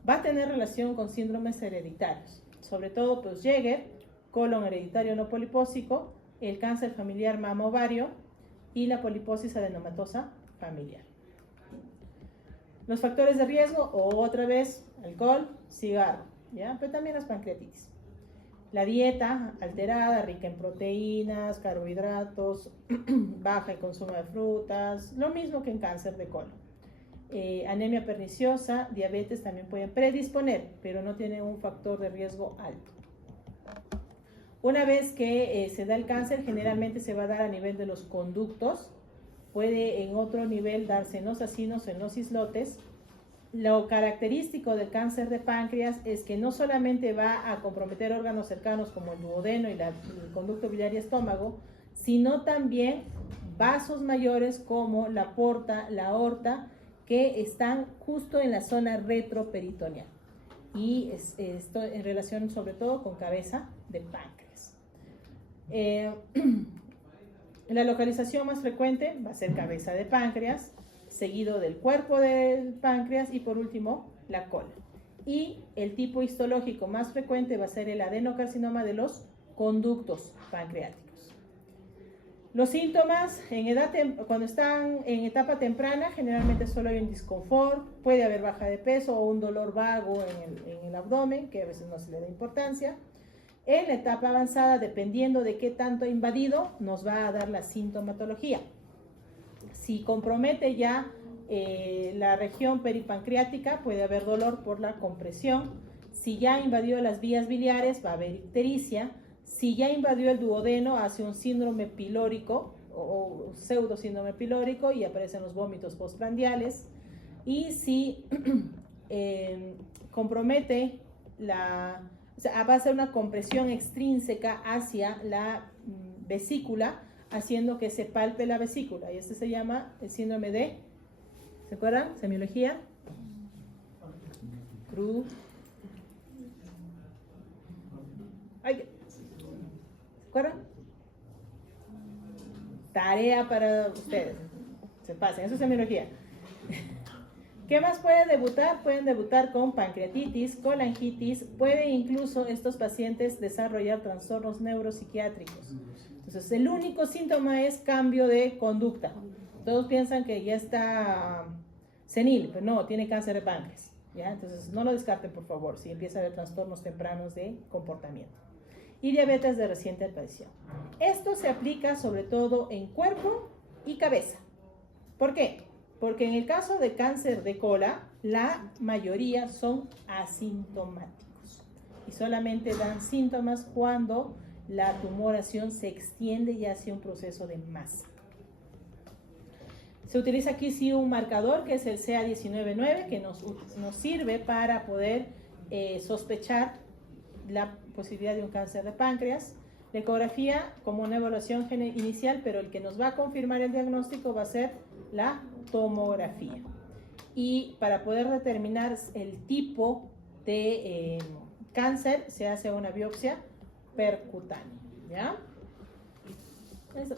va a tener relación con síndromes hereditarios, sobre todo Peutz-Jeghers, colon hereditario no polipósico, el cáncer familiar mama-ovario y la poliposis adenomatosa familiar. Los factores de riesgo, otra vez, alcohol, cigarro, ¿ya? Pero también las pancreatitis. La dieta alterada, rica en proteínas, carbohidratos, baja el consumo de frutas, lo mismo que en cáncer de colon. Anemia perniciosa, diabetes también pueden predisponer, pero no tienen un factor de riesgo alto. Una vez que se da el cáncer, generalmente se va a dar a nivel de los conductos, puede en otro nivel darse en los acinos, en los islotes, Lo característico del cáncer de páncreas es que no solamente va a comprometer órganos cercanos como el duodeno y el conducto biliar y estómago, sino también vasos mayores como la porta, la aorta, que están justo en la zona retroperitoneal. Y esto en relación sobre todo con cabeza de páncreas. La localización más frecuente va a ser cabeza de páncreas, seguido del cuerpo del páncreas y por último la cola. Y el tipo histológico más frecuente va a ser el adenocarcinoma de los conductos pancreáticos. Los síntomas cuando están en etapa temprana generalmente solo hay un disconfort, puede haber baja de peso o un dolor vago en el abdomen que a veces no se le da importancia. En la etapa avanzada, dependiendo de qué tanto ha invadido, nos va a dar la sintomatología. Si compromete ya la región peripancreática, puede haber dolor por la compresión. Si ya invadió las vías biliares, va a haber ictericia. Si ya invadió el duodeno, hace un síndrome pilórico o pseudo síndrome pilórico y aparecen los vómitos postprandiales. Y si compromete o sea, va a ser una compresión extrínseca hacia la vesícula, haciendo que se palpe la vesícula. Y este se llama el síndrome de, ¿se acuerdan? Semiología. Cruz. ¿Se acuerdan? Tarea para ustedes. Se pasen, eso es semiología. ¿Qué más puede debutar? Pueden debutar con pancreatitis, colangitis, pueden incluso estos pacientes desarrollar trastornos neuropsiquiátricos. Entonces, el único síntoma es cambio de conducta. Todos piensan que ya está senil, pero no, tiene cáncer de páncreas. ¿Ya? Entonces, no lo descarten, por favor, si empieza a haber trastornos tempranos de comportamiento. Y diabetes de reciente aparición. Esto se aplica sobre todo en cuerpo y cabeza. ¿Por qué? Porque en el caso de cáncer de cola, la mayoría son asintomáticos y solamente dan síntomas cuando la tumoración se extiende y hace un proceso de masa. Se utiliza aquí sí un marcador que es el CA199 que nos sirve para poder sospechar la posibilidad de un cáncer de páncreas. La ecografía como una evaluación inicial, pero el que nos va a confirmar el diagnóstico va a ser la tomografía. Y para poder determinar el tipo de cáncer se hace una biopsia percutánea. ¿Ya? Eso.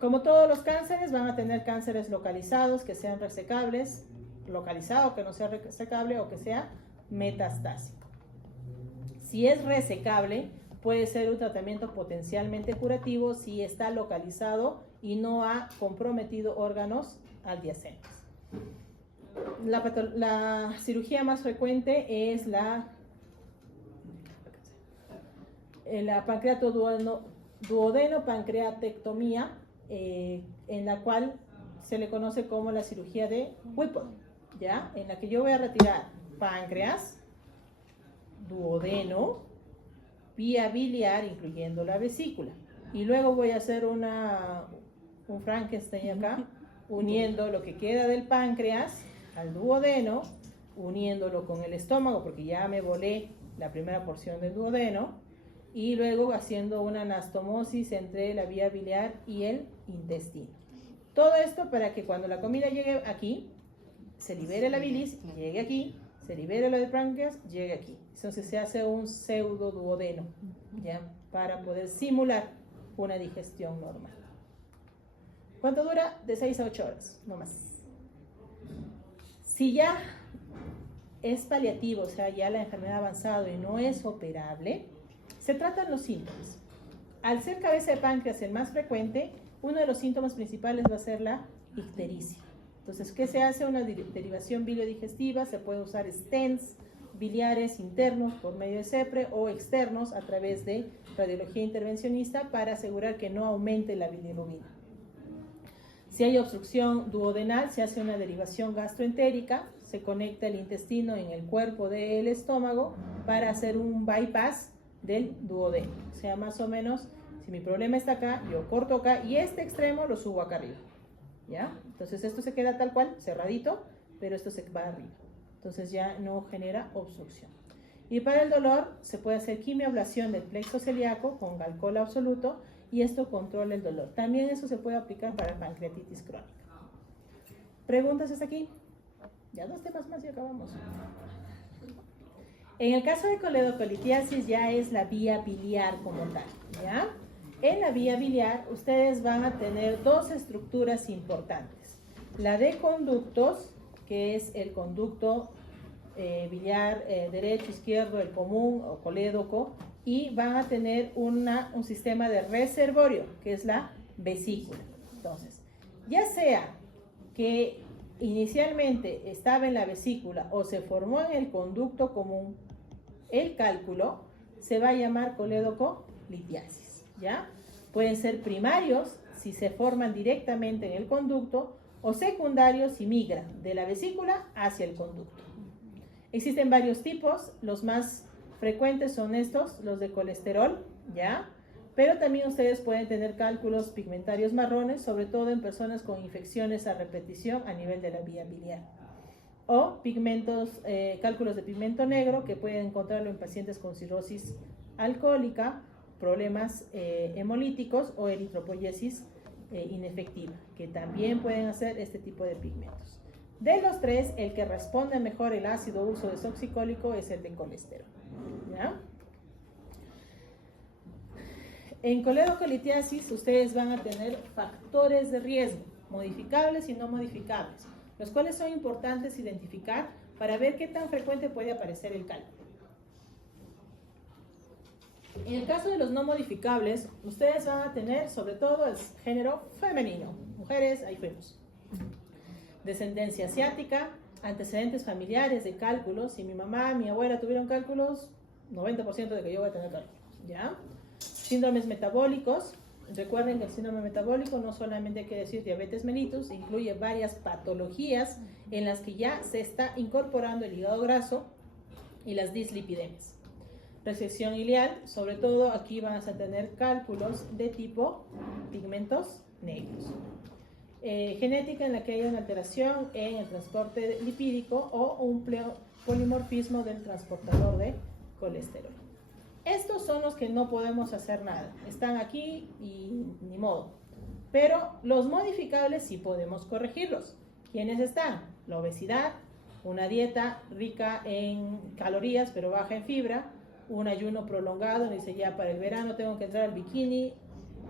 Como todos los cánceres, van a tener cánceres localizados que sean resecables, localizado que no sea resecable o que sea metastásico. Si es resecable, puede ser un tratamiento potencialmente curativo si está localizado y no ha comprometido órganos adyacentes. La cirugía más frecuente es la duodeno pancreatectomía, en la cual se le conoce como la cirugía de Whipple, ¿ya? En la que yo voy a retirar páncreas, duodeno, vía biliar, incluyendo la vesícula. Y luego voy a hacer un Frankenstein acá, uniendo lo que queda del páncreas al duodeno, uniéndolo con el estómago, porque ya me volé la primera porción del duodeno, y luego haciendo una anastomosis entre la vía biliar y el intestino. Todo esto para que cuando la comida llegue aquí, se libere la bilis, llegue aquí, se libere lo del páncreas, llegue aquí. Entonces se hace un pseudo duodeno, ¿ya? Para poder simular una digestión normal. ¿Cuánto dura? De 6 a 8 horas, no más. Si ya es paliativo, o sea, ya la enfermedad ha avanzado y no es operable, se tratan los síntomas. Al ser cabeza de páncreas el más frecuente, uno de los síntomas principales va a ser la ictericia. Entonces, ¿qué se hace? Una derivación biliodigestiva, se puede usar stents biliares internos por medio de CEPRE o externos a través de radiología intervencionista para asegurar que no aumente la bilirrubina. Si hay obstrucción duodenal, se hace una derivación gastroentérica, se conecta el intestino en el cuerpo del estómago para hacer un bypass del duodeno. O sea, más o menos, si mi problema está acá, yo corto acá y este extremo lo subo acá arriba. ¿Ya? Entonces esto se queda tal cual, cerradito, pero esto se va arriba. Entonces ya no genera obstrucción. Y para el dolor se puede hacer quimioablación del plexo celíaco con alcohol absoluto y esto controla el dolor. También eso se puede aplicar para pancreatitis crónica. ¿Preguntas hasta aquí? Ya 2 temas más y acabamos. En el caso de coledocolitiasis ya es la vía biliar como tal, ¿ya? En la vía biliar ustedes van a tener 2 estructuras importantes. La de conductos, que es el conducto biliar derecho, izquierdo, el común o colédoco, y van a tener un sistema de reservorio, que es la vesícula. Entonces, ya sea que inicialmente estaba en la vesícula o se formó en el conducto común, el cálculo se va a llamar coledocolitiasis, ¿ya? Pueden ser primarios si se forman directamente en el conducto o secundarios si migran de la vesícula hacia el conducto. Existen varios tipos, los más frecuentes son estos, los de colesterol, ¿ya? Pero también ustedes pueden tener cálculos pigmentarios marrones, sobre todo en personas con infecciones a repetición a nivel de la vía biliar. O cálculos de pigmento negro, que pueden encontrarlo en pacientes con cirrosis alcohólica, problemas hemolíticos o eritropoyesis inefectiva, que también pueden hacer este tipo de pigmentos. De los 3, el que responde mejor el ácido uso desoxicólico es el de colesterol, ¿ya? En coledocolitiasis ustedes van a tener factores de riesgo, modificables y no modificables, los cuales son importantes identificar para ver qué tan frecuente puede aparecer el cálculo. En el caso de los no modificables, ustedes van a tener sobre todo el género femenino, mujeres, ahí fuimos. Descendencia asiática, antecedentes familiares de cálculos. Si mi mamá, mi abuela tuvieron cálculos, 90% de que yo voy a tener cálculos, ¿ya? Síndromes metabólicos. Recuerden que el síndrome metabólico no solamente quiere decir diabetes mellitus, incluye varias patologías en las que ya se está incorporando el hígado graso y las dislipidemias. Resección ileal, sobre todo aquí van a tener cálculos de tipo pigmentos negros. Genética en la que hay una alteración en el transporte lipídico o un polimorfismo del transportador de colesterol. Estos son los que no podemos hacer nada, están aquí y ni modo. Pero los modificables sí podemos corregirlos. ¿Quiénes están? La obesidad, una dieta rica en calorías pero baja en fibra, un ayuno prolongado, dice ya para el verano tengo que entrar al bikini,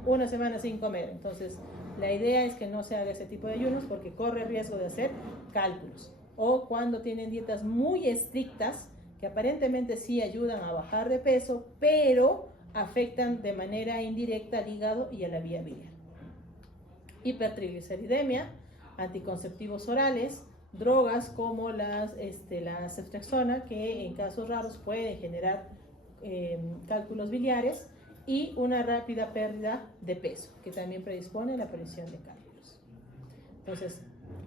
1 semana sin comer. Entonces, la idea es que no se haga ese tipo de ayunos porque corre riesgo de hacer cálculos. O cuando tienen dietas muy estrictas, que aparentemente sí ayudan a bajar de peso, pero afectan de manera indirecta al hígado y a la vía biliar. Hipertrigliceridemia, anticonceptivos orales, drogas como la ceftriaxona, que en casos raros pueden generar cálculos biliares, y una rápida pérdida de peso, que también predispone a la aparición de cálculos. Entonces,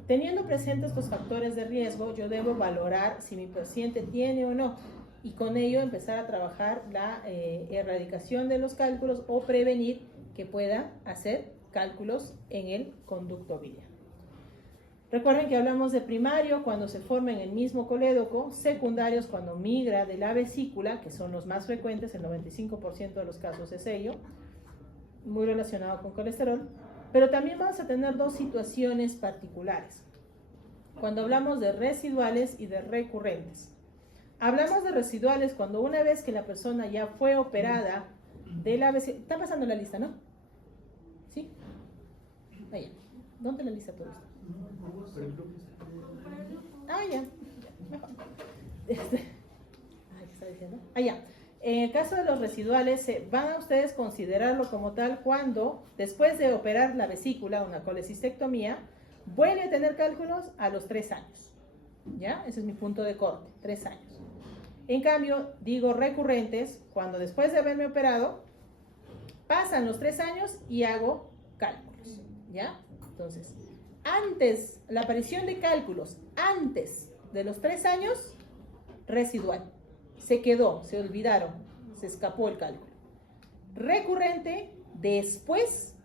teniendo presentes estos factores de riesgo, yo debo valorar si mi paciente tiene o no, y con ello empezar a trabajar la erradicación de los cálculos o prevenir que pueda hacer cálculos en el conducto biliar. Recuerden que hablamos de primario cuando se forma en el mismo colédoco, secundarios cuando migra de la vesícula, que son los más frecuentes, el 95% de los casos es ello, muy relacionado con colesterol, pero también vamos a tener 2 situaciones particulares. Cuando hablamos de residuales y de recurrentes. Hablamos de residuales cuando una vez que la persona ya fue operada de la vesícula, está pasando la lista, ¿no? ¿Sí? Ahí. ¿Dónde la lista todo esto? Ah, ya. Mejor. ¿Qué está diciendo? Ah, ya. En el caso de los residuales, van a ustedes considerarlo como tal cuando, después de operar la vesícula, una colecistectomía, vuelve a tener cálculos a los 3 años. ¿Ya? Ese es mi punto de corte, 3 años. En cambio, digo recurrentes, cuando después de haberme operado, pasan los 3 años y hago cálculos. ¿Ya? Entonces, antes, la aparición de cálculos antes de los 3 años, residual. Se quedó, se olvidaron, se escapó el cálculo. Recurrente después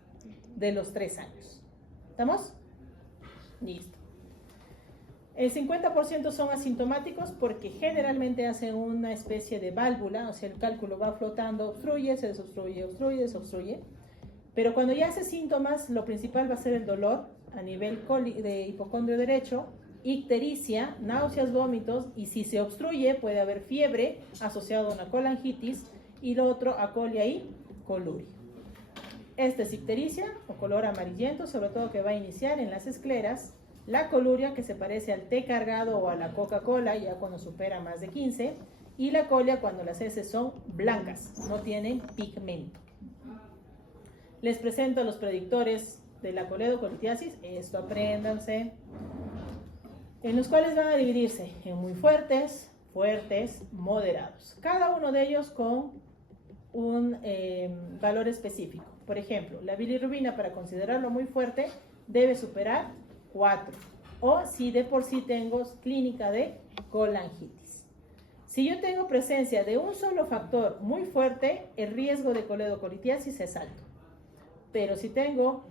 de los 3 años. ¿Estamos? Listo. El 50% son asintomáticos porque generalmente hacen una especie de válvula, o sea, el cálculo va flotando, obstruye, se desobstruye, obstruye, desobstruye. Pero cuando ya hace síntomas, lo principal va a ser el dolor a nivel de hipocondrio derecho, ictericia, náuseas, vómitos, y si se obstruye puede haber fiebre asociada a una colangitis y lo otro acolia y coluria. Esta es ictericia o color amarillento, sobre todo que va a iniciar en las escleras. La coluria, que se parece al té cargado o a la Coca-Cola ya cuando supera más de 15, y la colia cuando las heces son blancas, no tienen pigmento. Les presento a los predictores de la coledocolitiasis, esto apréndanse, en los cuales van a dividirse en muy fuertes, fuertes, moderados. Cada uno de ellos con un valor específico. Por ejemplo, la bilirrubina, para considerarlo muy fuerte, debe superar 4. O si de por sí tengo clínica de colangitis. Si yo tengo presencia de un solo factor muy fuerte, el riesgo de coledocolitiasis es alto. Pero si tengo,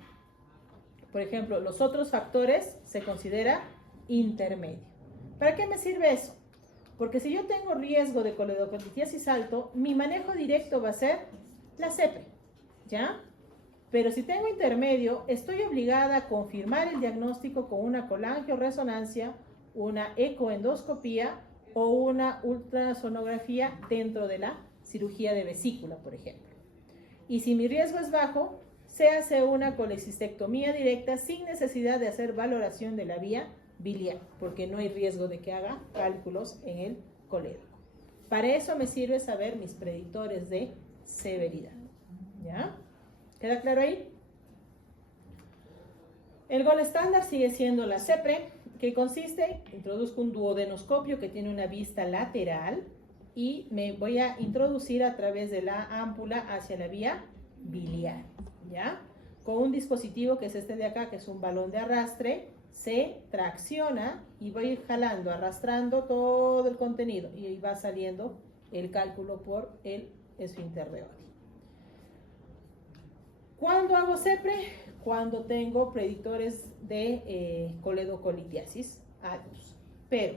por ejemplo, los otros factores, se considera intermedio. ¿Para qué me sirve eso? Porque si yo tengo riesgo de coledocolitiasis alto, mi manejo directo va a ser la CEPRE, ¿ya? Pero si tengo intermedio, estoy obligada a confirmar el diagnóstico con una colangioresonancia, una ecoendoscopía o una ultrasonografía dentro de la cirugía de vesícula, por ejemplo. Y si mi riesgo es bajo, se hace una colecistectomía directa sin necesidad de hacer valoración de la vía biliar, porque no hay riesgo de que haga cálculos en el colédoco. Para eso me sirve saber mis predictores de severidad. ¿Ya? ¿Queda claro ahí? El gol estándar sigue siendo la CEPRE, que consiste, introduzco un duodenoscopio que tiene una vista lateral y me voy a introducir a través de la ámpula hacia la vía biliar, ¿ya? Con un dispositivo que es este de acá, que es un balón de arrastre, se tracciona y voy a ir jalando, arrastrando todo el contenido y va saliendo el cálculo por el esfínter de Oddi. ¿Cuándo hago CEPRE? Cuando tengo predictores de coledocolitiasis altos. Pero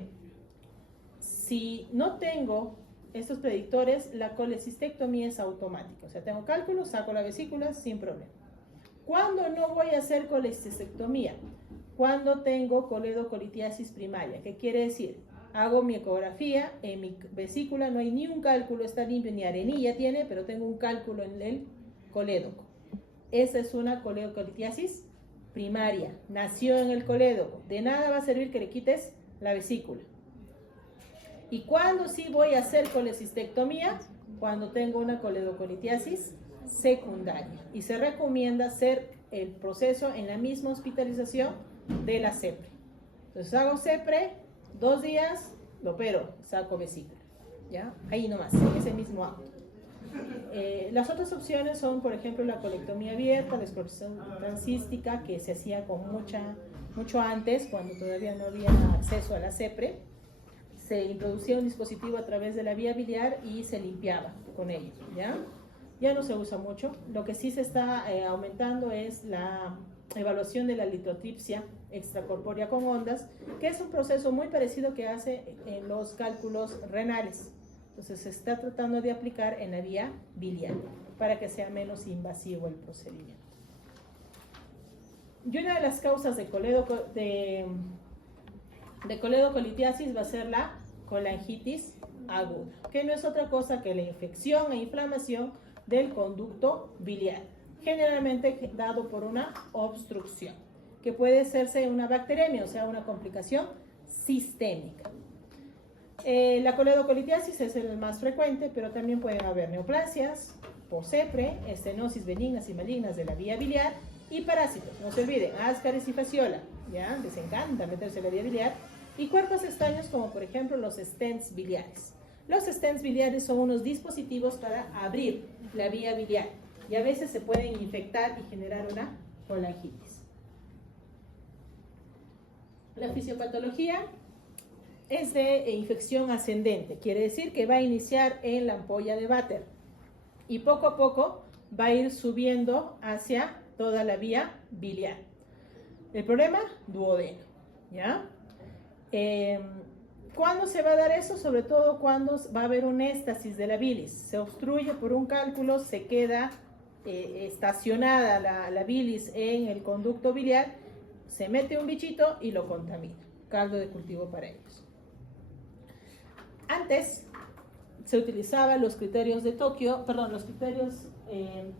si no tengo estos predictores, la colecistectomía es automática. O sea, tengo cálculos, saco la vesícula sin problema. ¿Cuándo no voy a hacer colecistectomía? Cuando tengo coledocolitiasis primaria. ¿Qué quiere decir? Hago mi ecografía, en mi vesícula no hay ni un cálculo, está limpio, ni arenilla tiene, pero tengo un cálculo en el colédoco. Esa es una coledocolitiasis primaria. Nació en el colédoco. De nada va a servir que le quites la vesícula. ¿Y cuándo sí voy a hacer colecistectomía? Cuando tengo una coledocolitiasis secundaria. Y se recomienda hacer el proceso en la misma hospitalización de la CEPRE. Entonces hago CEPRE, 2 días, lo opero, saco vesícula. ¿Ya? Ahí nomás, en ese mismo acto. Las otras opciones son, por ejemplo, la colectomía abierta, la exploración transcística, que se hacía con mucho antes, cuando todavía no había acceso a la CEPRE. Se introducía un dispositivo a través de la vía biliar y se limpiaba con ello, ¿ya? Ya no se usa mucho. Lo que sí se está aumentando es la evaluación de la litotripsia extracorpórea con ondas, que es un proceso muy parecido que hace en los cálculos renales. Entonces se está tratando de aplicar en la vía biliar para que sea menos invasivo el procedimiento. Y una de las causas de coledocolitiasis va a ser la colangitis aguda, que no es otra cosa que la infección e inflamación del conducto biliar, generalmente dado por una obstrucción, que puede hacerse una bacteremia, o sea, una complicación sistémica. La coledocolitiasis es el más frecuente, pero también pueden haber neoplasias, posepre, estenosis benignas y malignas de la vía biliar y parásitos. No se olviden, Ascaris y Fasciola, ¿ya? Les encanta meterse en la vía biliar. Y cuerpos extraños como por ejemplo los stents biliares. Los stents biliares son unos dispositivos para abrir la vía biliar y a veces se pueden infectar y generar una colangitis. La fisiopatología es de infección ascendente, quiere decir que va a iniciar en la ampolla de Vater y poco a poco va a ir subiendo hacia toda la vía biliar. El problema, duodeno, ¿ya? ¿Cuándo se va a dar eso? Sobre todo cuando va a haber un éstasis de la bilis. Se obstruye por un cálculo, se queda estacionada la bilis en el conducto biliar, se mete un bichito y lo contamina. Caldo de cultivo para ellos. Antes se utilizaban los criterios de Tokio, perdón, los criterios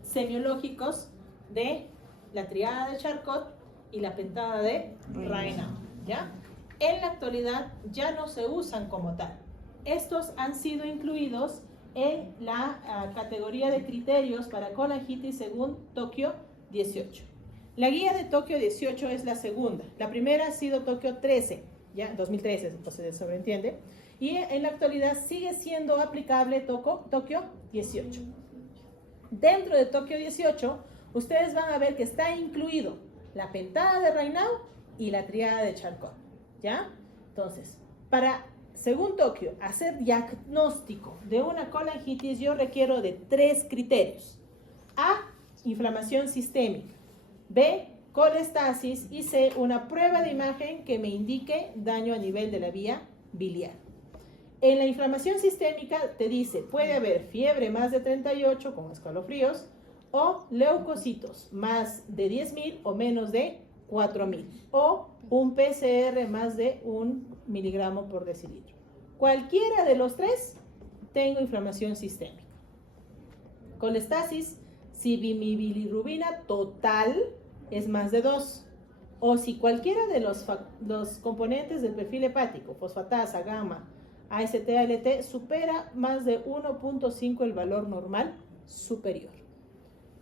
semiológicos de la triada de Charcot y la pentada de Raynaud, ¿ya? En la actualidad ya no se usan como tal. Estos han sido incluidos en la categoría de criterios para colangitis según Tokio 18. La guía de Tokio 18 es la segunda. La primera ha sido Tokio 13, ya 2013, entonces se sobreentiende. Y en la actualidad sigue siendo aplicable Tokio 18. Dentro de Tokio 18, ustedes van a ver que está incluido la pentada de Raynaud y la triada de Charcot, ¿ya? Entonces, para, según Tokio, hacer diagnóstico de una colangitis, yo requiero de 3 criterios. A, inflamación sistémica. B, colestasis. Y C, una prueba de imagen que me indique daño a nivel de la vía biliar. En la inflamación sistémica te dice, puede haber fiebre más de 38 con escalofríos o leucocitos más de 10.000 o menos de 4.000 o un PCR más de 1 miligramo por decilitro. Cualquiera de los 3 tengo inflamación sistémica. Colestasis, si mi bilirrubina total es más de 2 o si cualquiera de los componentes del perfil hepático, fosfatasa, gamma, AST, ALT, supera más de 1.5 el valor normal superior.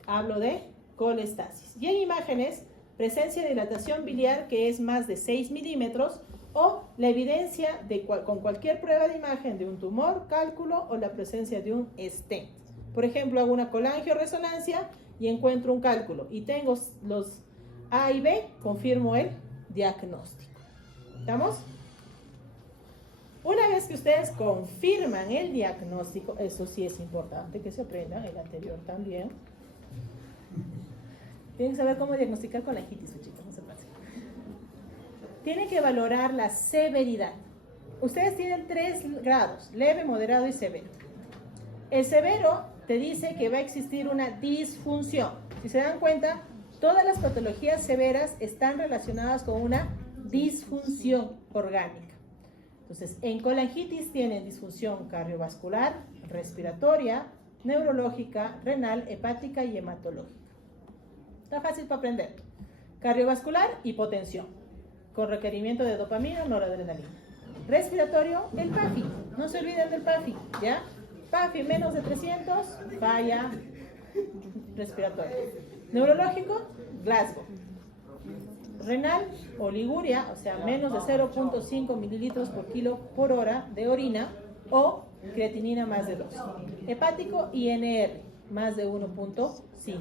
Hablo de colestasis. Y en imágenes, presencia de dilatación biliar que es más de 6 milímetros o la evidencia con cualquier prueba de imagen de un tumor, cálculo o la presencia de un stent. Por ejemplo, hago una colangioresonancia y encuentro un cálculo y tengo los A y B, confirmo el diagnóstico. ¿Estamos? Una vez que ustedes confirman el diagnóstico, eso sí es importante que se aprendan, el anterior también. Tienen que saber cómo diagnosticar colangitis, chicos, no se pasen. Tienen que valorar la severidad. Ustedes tienen 3 grados, leve, moderado y severo. El severo te dice que va a existir una disfunción. Si se dan cuenta, todas las patologías severas están relacionadas con una disfunción orgánica. Entonces, en colangitis tienen disfunción cardiovascular, respiratoria, neurológica, renal, hepática y hematológica. Está fácil para aprender. Cardiovascular, hipotensión, con requerimiento de dopamina o noradrenalina. Respiratorio, el PAFI. No se olviden del PAFI, ¿ya? PAFI menos de 300, falla respiratoria. Neurológico, Glasgow. Renal, oliguria, o sea, menos de 0.5 mililitros por kilo por hora de orina o creatinina más de 2. Hepático, INR, más de 1.5.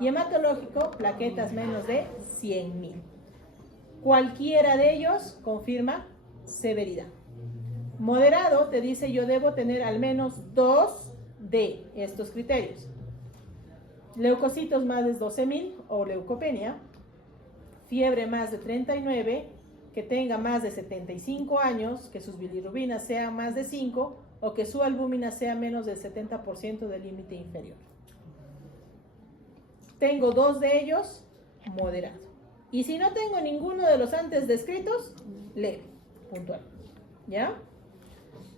Y hematológico, plaquetas menos de 100.000. Cualquiera de ellos confirma severidad. Moderado te dice yo debo tener al menos 2 de estos criterios. Leucocitos más de 12.000 o leucopenia. Fiebre más de 39, que tenga más de 75 años, que sus bilirrubinas sean más de 5 o que su albúmina sea menos del 70% del límite inferior. Tengo 2 de ellos, moderado. Y si no tengo ninguno de los antes descritos, leve, puntual. ¿Ya?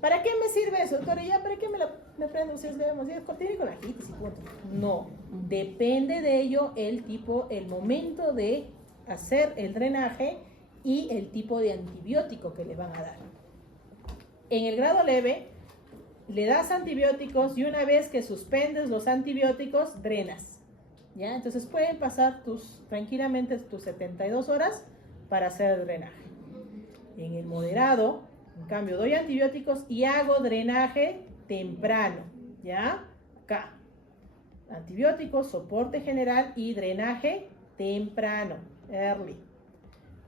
¿Para qué me sirve eso, doctora? ¿Ya para qué me prendo ustedes debemos ir? Tiene colangitis y punto. No, depende de ello el tipo, el momento de hacer el drenaje y el tipo de antibiótico que le van a dar. En el grado leve, le das antibióticos y una vez que suspendes los antibióticos, drenas. ¿Ya? Entonces pueden pasar tranquilamente tus 72 horas para hacer el drenaje. En el moderado, en cambio, doy antibióticos y hago drenaje temprano. ¿Ya? Acá. Antibióticos, soporte general y drenaje temprano. Early.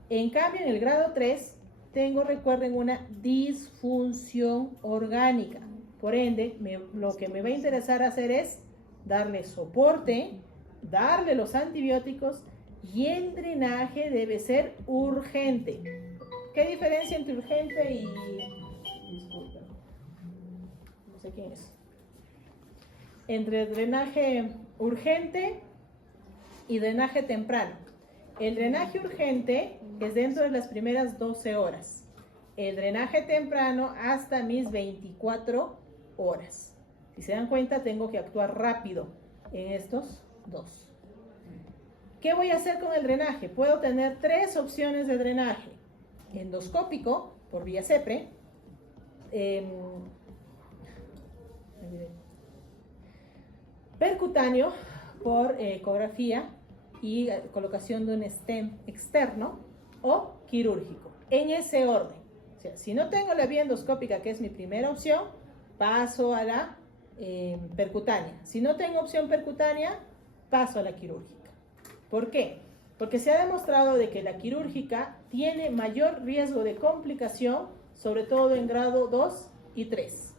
En cambio, en el grado 3, recuerden, una disfunción orgánica. Por ende, lo que me va a interesar hacer es darle soporte, darle los antibióticos y el drenaje debe ser urgente. ¿Qué diferencia entre urgente y... Disculpa, no sé quién es. Entre drenaje urgente y drenaje temprano. El drenaje urgente es dentro de las primeras 12 horas. El drenaje temprano hasta mis 24 horas. Si se dan cuenta, tengo que actuar rápido en estos dos. ¿Qué voy a hacer con el drenaje? Puedo tener 3 opciones de drenaje. Endoscópico, por vía CEPRE. Percutáneo, por ecografía y colocación de un stent externo, o quirúrgico. En ese orden. O sea, si no tengo la vía endoscópica, que es mi primera opción, paso a la percutánea. Si no tengo opción percutánea, paso a la quirúrgica. ¿Por qué? Porque se ha demostrado de que la quirúrgica tiene mayor riesgo de complicación, sobre todo en grado 2 y 3.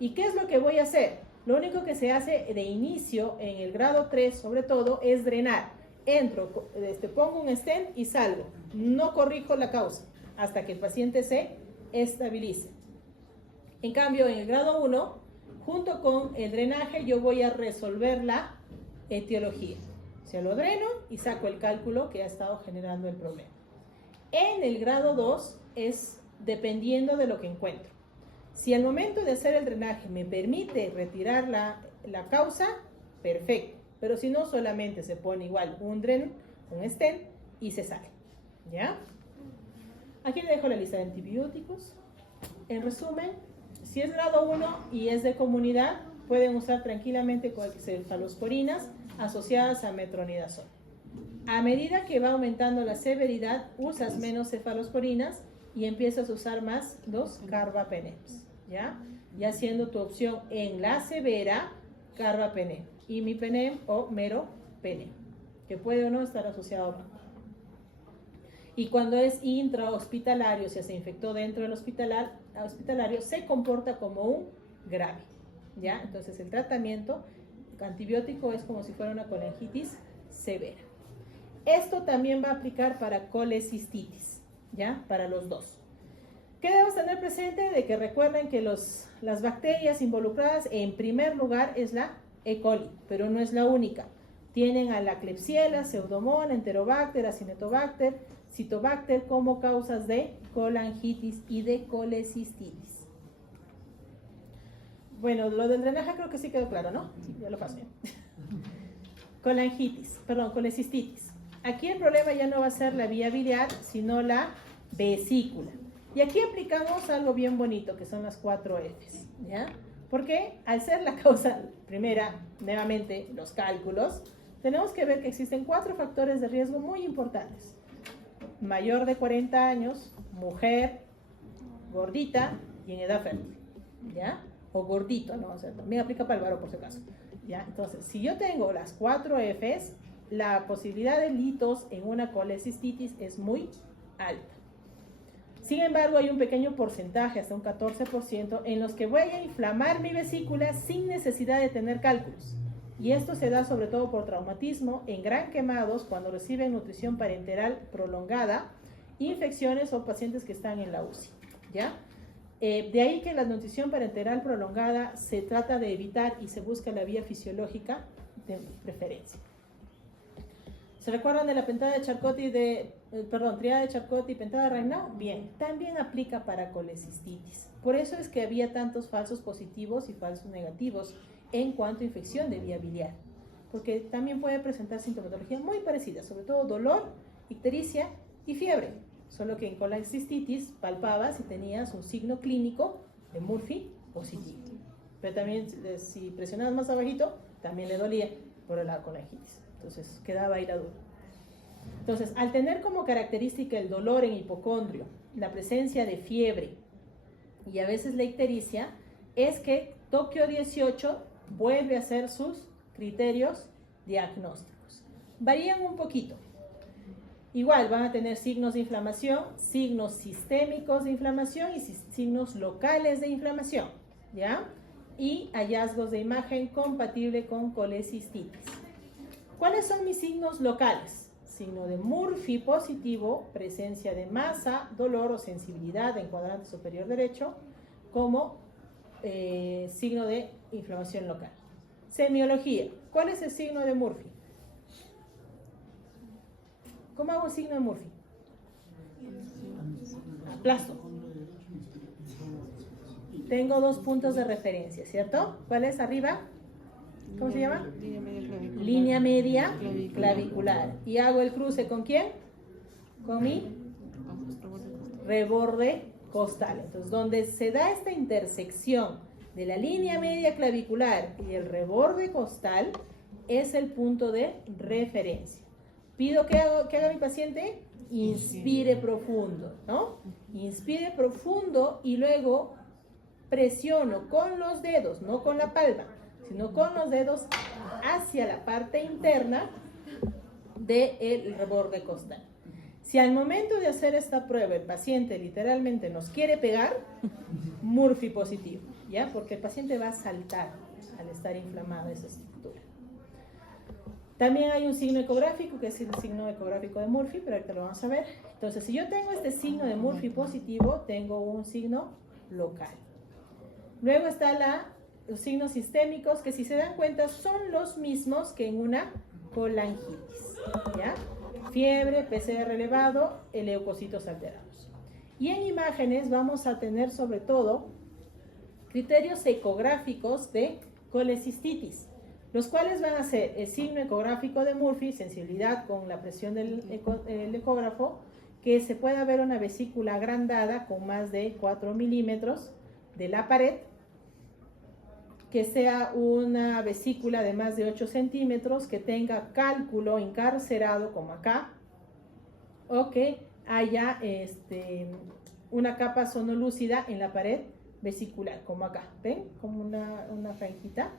¿Y qué es lo que voy a hacer? Lo único que se hace de inicio en el grado 3, sobre todo, es drenar. Entro, pongo un stent y salgo. No corrijo la causa hasta que el paciente se estabilice. En cambio, en el grado 1, junto con el drenaje, yo voy a resolver la etiología. O sea, lo dreno y saco el cálculo que ha estado generando el problema. En el grado 2 es dependiendo de lo que encuentro. Si al momento de hacer el drenaje me permite retirar la causa, perfecto. Pero si no, solamente se pone igual un stent y se sale. ¿Ya? Aquí le dejo la lista de antibióticos. En resumen, si es grado 1 y es de comunidad, pueden usar tranquilamente cefalosporinas asociadas a metronidazol. A medida que va aumentando la severidad, usas menos cefalosporinas y empiezas a usar más los carbapenems, ¿ya? Ya siendo tu opción en la severa, carbapenem, imipenem o meropenem, que puede o no estar asociado a... Y cuando es intrahospitalario, o sea, se infectó dentro del hospitalario, se comporta como un grave, ¿ya? Entonces el tratamiento antibiótico es como si fuera una colangitis severa. Esto también va a aplicar para colecistitis, ¿ya? Para los dos. ¿Qué debemos tener presente? De que recuerden que las bacterias involucradas en primer lugar es la E. coli, pero no es la única. Tienen a la Klebsiella, Pseudomonas, Enterobacter, Acinetobacter, Citobacter como causas de colangitis y de colecistitis. Bueno, lo del drenaje creo que sí quedó claro, ¿no? Sí, ya lo pasé. Colecistitis. Aquí el problema ya no va a ser la vía biliar, sino la vesícula. Y aquí aplicamos algo bien bonito, que son las 4 Fs, ¿ya? Porque al ser la causa primera, nuevamente, los cálculos, tenemos que ver que existen 4 factores de riesgo muy importantes. Mayor de 40 años, mujer, gordita y en edad fértil, ¿ya? O gordito, ¿no? O sea, también aplica para el varón por si acaso, ¿ya? Entonces, si yo tengo las 4 Fs, la posibilidad de litos en una colecistitis es muy alta. Sin embargo, hay un pequeño porcentaje, hasta un 14%, en los que voy a inflamar mi vesícula sin necesidad de tener cálculos. Y esto se da sobre todo por traumatismo, en gran quemados, cuando reciben nutrición parenteral prolongada, infecciones o pacientes que están en la UCI, ¿ya? De ahí que la nutrición parenteral prolongada se trata de evitar y se busca la vía fisiológica de preferencia. ¿Se recuerdan de la pentada de Charcot triada de Charcot y pentada de Raynaud? Bien, también aplica para colecistitis. Por eso es que había tantos falsos positivos y falsos negativos en cuanto a infección de vía biliar, porque también puede presentar sintomatología muy parecida, sobre todo dolor, ictericia y fiebre, solo que en colecistitis palpabas si tenías un signo clínico de Murphy positivo, pero también si presionabas más abajito, también le dolía por la colangitis, entonces quedaba ahí la duda. Entonces, al tener como característica el dolor en hipocondrio, la presencia de fiebre y a veces la ictericia, es que Tokio 18 vuelve a hacer sus criterios diagnósticos. Varían un poquito. Igual van a tener signos de inflamación, signos sistémicos de inflamación y signos locales de inflamación, ¿ya? Y hallazgos de imagen compatible con colecistitis. ¿Cuáles son mis signos locales? signo de Murphy positivo, presencia de masa, dolor o sensibilidad en cuadrante superior derecho, como signo de inflamación local. Semiología. ¿Cuál es el signo de Murphy? ¿Cómo hago el signo de Murphy? Aplasto. Tengo dos puntos de referencia, ¿cierto? ¿Cuál es arriba? ¿Cómo se llama? Línea media clavicular. ¿Y hago el cruce con quién? Con mi reborde costal. Entonces, donde se da esta intersección de la línea media clavicular y el reborde costal es el punto de referencia. Pido que haga mi paciente, inspire profundo, ¿no? Inspire profundo y luego presiono con los dedos, no con la palma, sino con los dedos hacia la parte interna del reborde costal. Si al momento de hacer esta prueba el paciente literalmente nos quiere pegar, Murphy positivo, ¿ya? Porque el paciente va a saltar al estar inflamada esa estructura. También hay un signo ecográfico, que es el signo ecográfico de Murphy, pero ahorita lo vamos a ver. Entonces, si yo tengo este signo de Murphy positivo, tengo un signo local. Luego están los signos sistémicos, que si se dan cuenta son los mismos que en una colangitis, ¿ya? Fiebre, PCR elevado, leucocitos alterados. Y en imágenes vamos a tener sobre todo criterios ecográficos de colecistitis, los cuales van a ser el signo ecográfico de Murphy, sensibilidad con la presión del ecógrafo, que se pueda ver una vesícula agrandada con más de 4 milímetros de la pared, que sea una vesícula de más de 8 centímetros, que tenga cálculo encarcerado como acá, o que haya una capa sonolúcida en la pared vesicular, como acá, ¿ven? Como una franjita,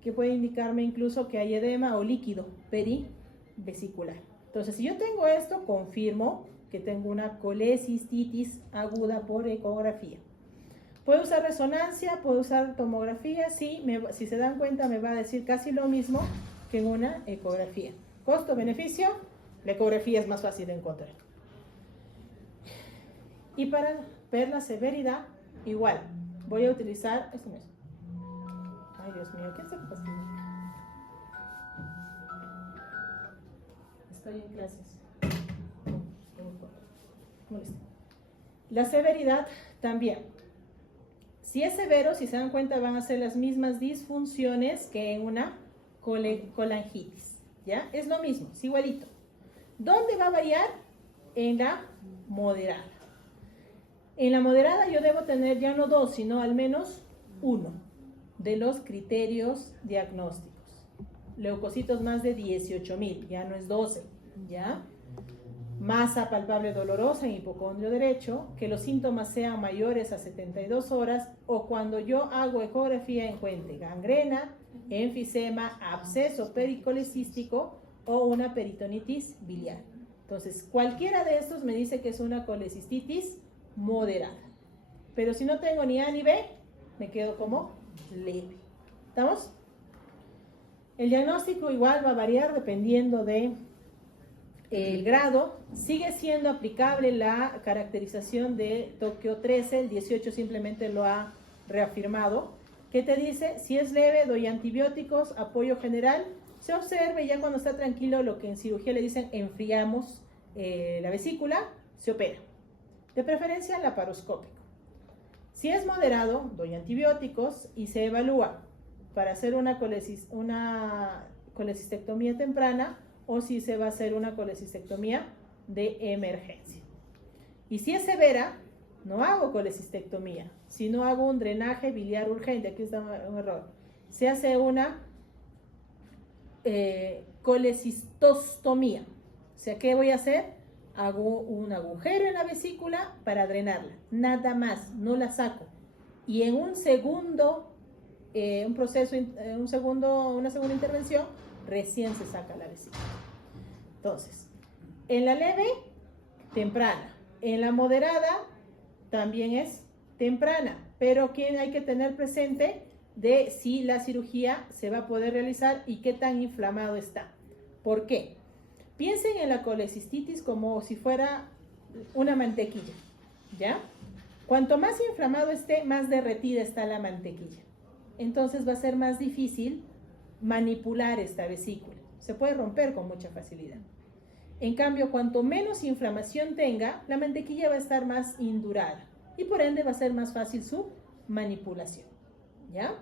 que puede indicarme incluso que hay edema o líquido perivesicular. Entonces, si yo tengo esto, confirmo que tengo una colecistitis aguda por ecografía. ¿Puedo usar resonancia? ¿Puedo usar tomografía? Sí, si se dan cuenta me va a decir casi lo mismo que en una ecografía. Costo-beneficio, la ecografía es más fácil de encontrar. Y para ver la severidad, igual, voy a utilizar esto mismo. Ay, Dios mío, ¿qué se pasa? Estoy en clases. La severidad también. Si es severo, si se dan cuenta, van a ser las mismas disfunciones que en una colangitis, ¿ya? Es lo mismo, es igualito. ¿Dónde va a variar? En la moderada. En la moderada yo debo tener ya no 2, sino al menos 1 de los criterios diagnósticos. Leucocitos más de 18.000, ya no es 12, ¿ya? Masa palpable dolorosa en hipocondrio derecho, que los síntomas sean mayores a 72 horas, o cuando yo hago ecografía encuentre gangrena, enfisema, absceso pericolecístico o una peritonitis biliar. Entonces, cualquiera de estos me dice que es una colecistitis moderada. Pero si no tengo ni A ni B, me quedo como leve. ¿Estamos? El diagnóstico igual va a variar dependiendo de el grado. Sigue siendo aplicable la caracterización de Tokio 13, el 18 simplemente lo ha reafirmado, que te dice, si es leve, doy antibióticos, apoyo general, se observe ya cuando está tranquilo, lo que en cirugía le dicen, enfriamos la vesícula, se opera. De preferencia laparoscópico. Si es moderado, doy antibióticos y se evalúa para hacer una colecistectomía temprana o si se va a hacer una colecistectomía de emergencia. Y si es severa, no hago colecistectomía, sino hago un drenaje biliar urgente. Aquí está un error. Se hace una colecistostomía. O sea, ¿qué voy a hacer? Hago un agujero en la vesícula para drenarla. Nada más, no la saco. Y en un segundo, una segunda intervención, recién se saca la vesícula. Entonces, en la leve, temprana. En la moderada, también es temprana. Pero ¿quién hay que tener presente de si la cirugía se va a poder realizar y qué tan inflamado está? ¿Por qué? Piensen en la colecistitis como si fuera una mantequilla, ¿ya? Cuanto más inflamado esté, más derretida está la mantequilla. Entonces va a ser más difícil manipular esta vesícula. Se puede romper con mucha facilidad. En cambio, cuanto menos inflamación tenga, la mantequilla va a estar más indurada y por ende va a ser más fácil su manipulación, ¿ya?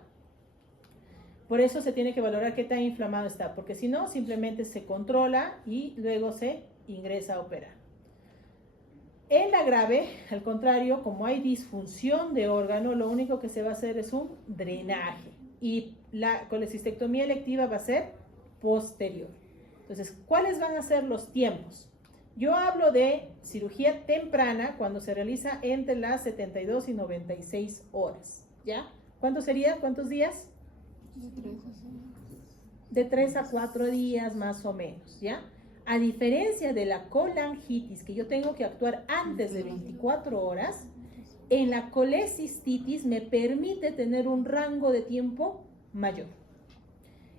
Por eso se tiene que valorar qué tan inflamado está, porque si no, simplemente se controla y luego se ingresa a operar. En la grave, al contrario, como hay disfunción de órgano, lo único que se va a hacer es un drenaje y la colecistectomía electiva va a ser posterior. Entonces, ¿cuáles van a ser los tiempos? Yo hablo de cirugía temprana cuando se realiza entre las 72 y 96 horas, ¿ya? ¿Cuánto sería? ¿Cuántos días? De 3 a 4 días más o menos, ¿ya? A diferencia de la colangitis, que yo tengo que actuar antes de 24 horas, en la colecistitis me permite tener un rango de tiempo mayor.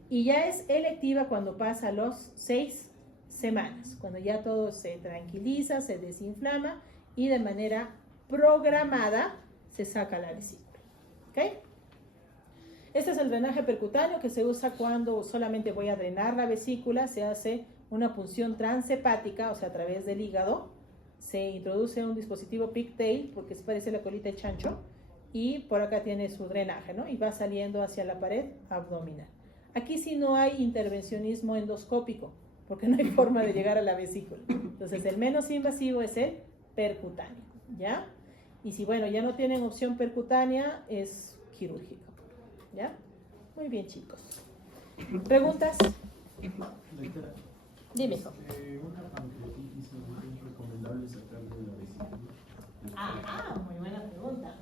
Y ya es electiva cuando pasa los 6 semanas, cuando ya todo se tranquiliza, se desinflama y de manera programada se saca la vesícula. ¿Ok? Este es el drenaje percutáneo que se usa cuando solamente voy a drenar la vesícula. Se hace una punción transhepática, o sea, a través del hígado. Se introduce un dispositivo pigtail, porque se parece a la colita de chancho, y por acá tiene su drenaje, ¿no? Y va saliendo hacia la pared abdominal. Aquí sí no hay intervencionismo endoscópico, porque no hay forma de llegar a la vesícula. Entonces, el menos invasivo es el percutáneo, ¿ya? Y si, bueno, ya no tienen opción percutánea, es quirúrgico, ¿ya? Muy bien, chicos. ¿Preguntas? Doctora, Dime, hijo. una pancreatitis, ¿es recomendable sacarle la vesícula? Muy buena pregunta.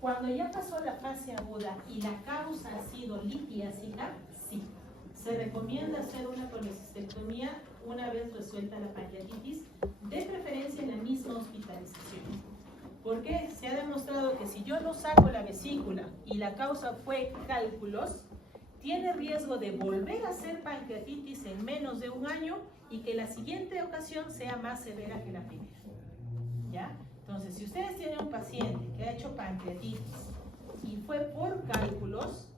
Cuando ya pasó la fase aguda y la causa ha sido litiásica, sí. Se recomienda hacer una colecistectomía una vez resuelta la pancreatitis, de preferencia en la misma hospitalización. ¿Por qué? Se ha demostrado que si yo no saco la vesícula y la causa fue cálculos, tiene riesgo de volver a hacer pancreatitis en menos de un año y que la siguiente ocasión sea más severa que la primera. ¿Ya? Entonces, si ustedes tienen un paciente que ha hecho pancreatitis y fue por cálculos,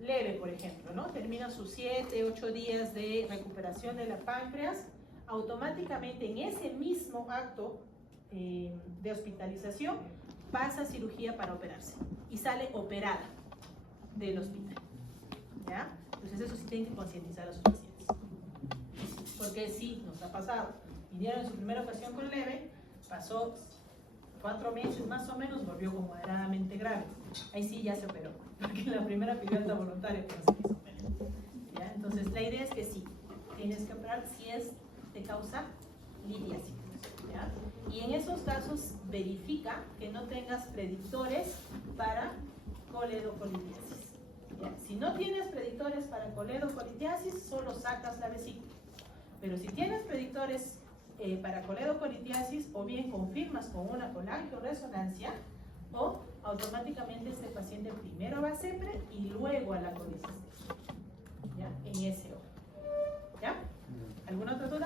leve, por ejemplo, ¿no? Termina sus 7, 8 días de recuperación de la páncreas, automáticamente en ese mismo acto de hospitalización pasa a cirugía para operarse y sale operada del hospital, ¿ya? Entonces eso sí tienen que concientizar a sus pacientes, porque sí, nos ha pasado, vinieron en su primera ocasión con leve, pasó 4 meses más o menos, volvió con moderadamente grave, ahí sí ya se operó, porque la primera pidió alta voluntaria que no se quiso operar, ¿ya? Entonces la idea es que sí, tienes que operar si es de causa litiásica, ¿ya? Y en esos casos verifica que no tengas predictores para coledocolitiasis, ¿ya? Si no tienes predictores para coledocolitiasis, solo sacas la vesícula. Pero si tienes predictores para coledocolitiasis, o bien confirmas con una colangioresonancia, o automáticamente este paciente primero va a CEPRE y luego a la colecistectomía, ¿ya? En ese orden, ¿ya? ¿Alguna otra duda?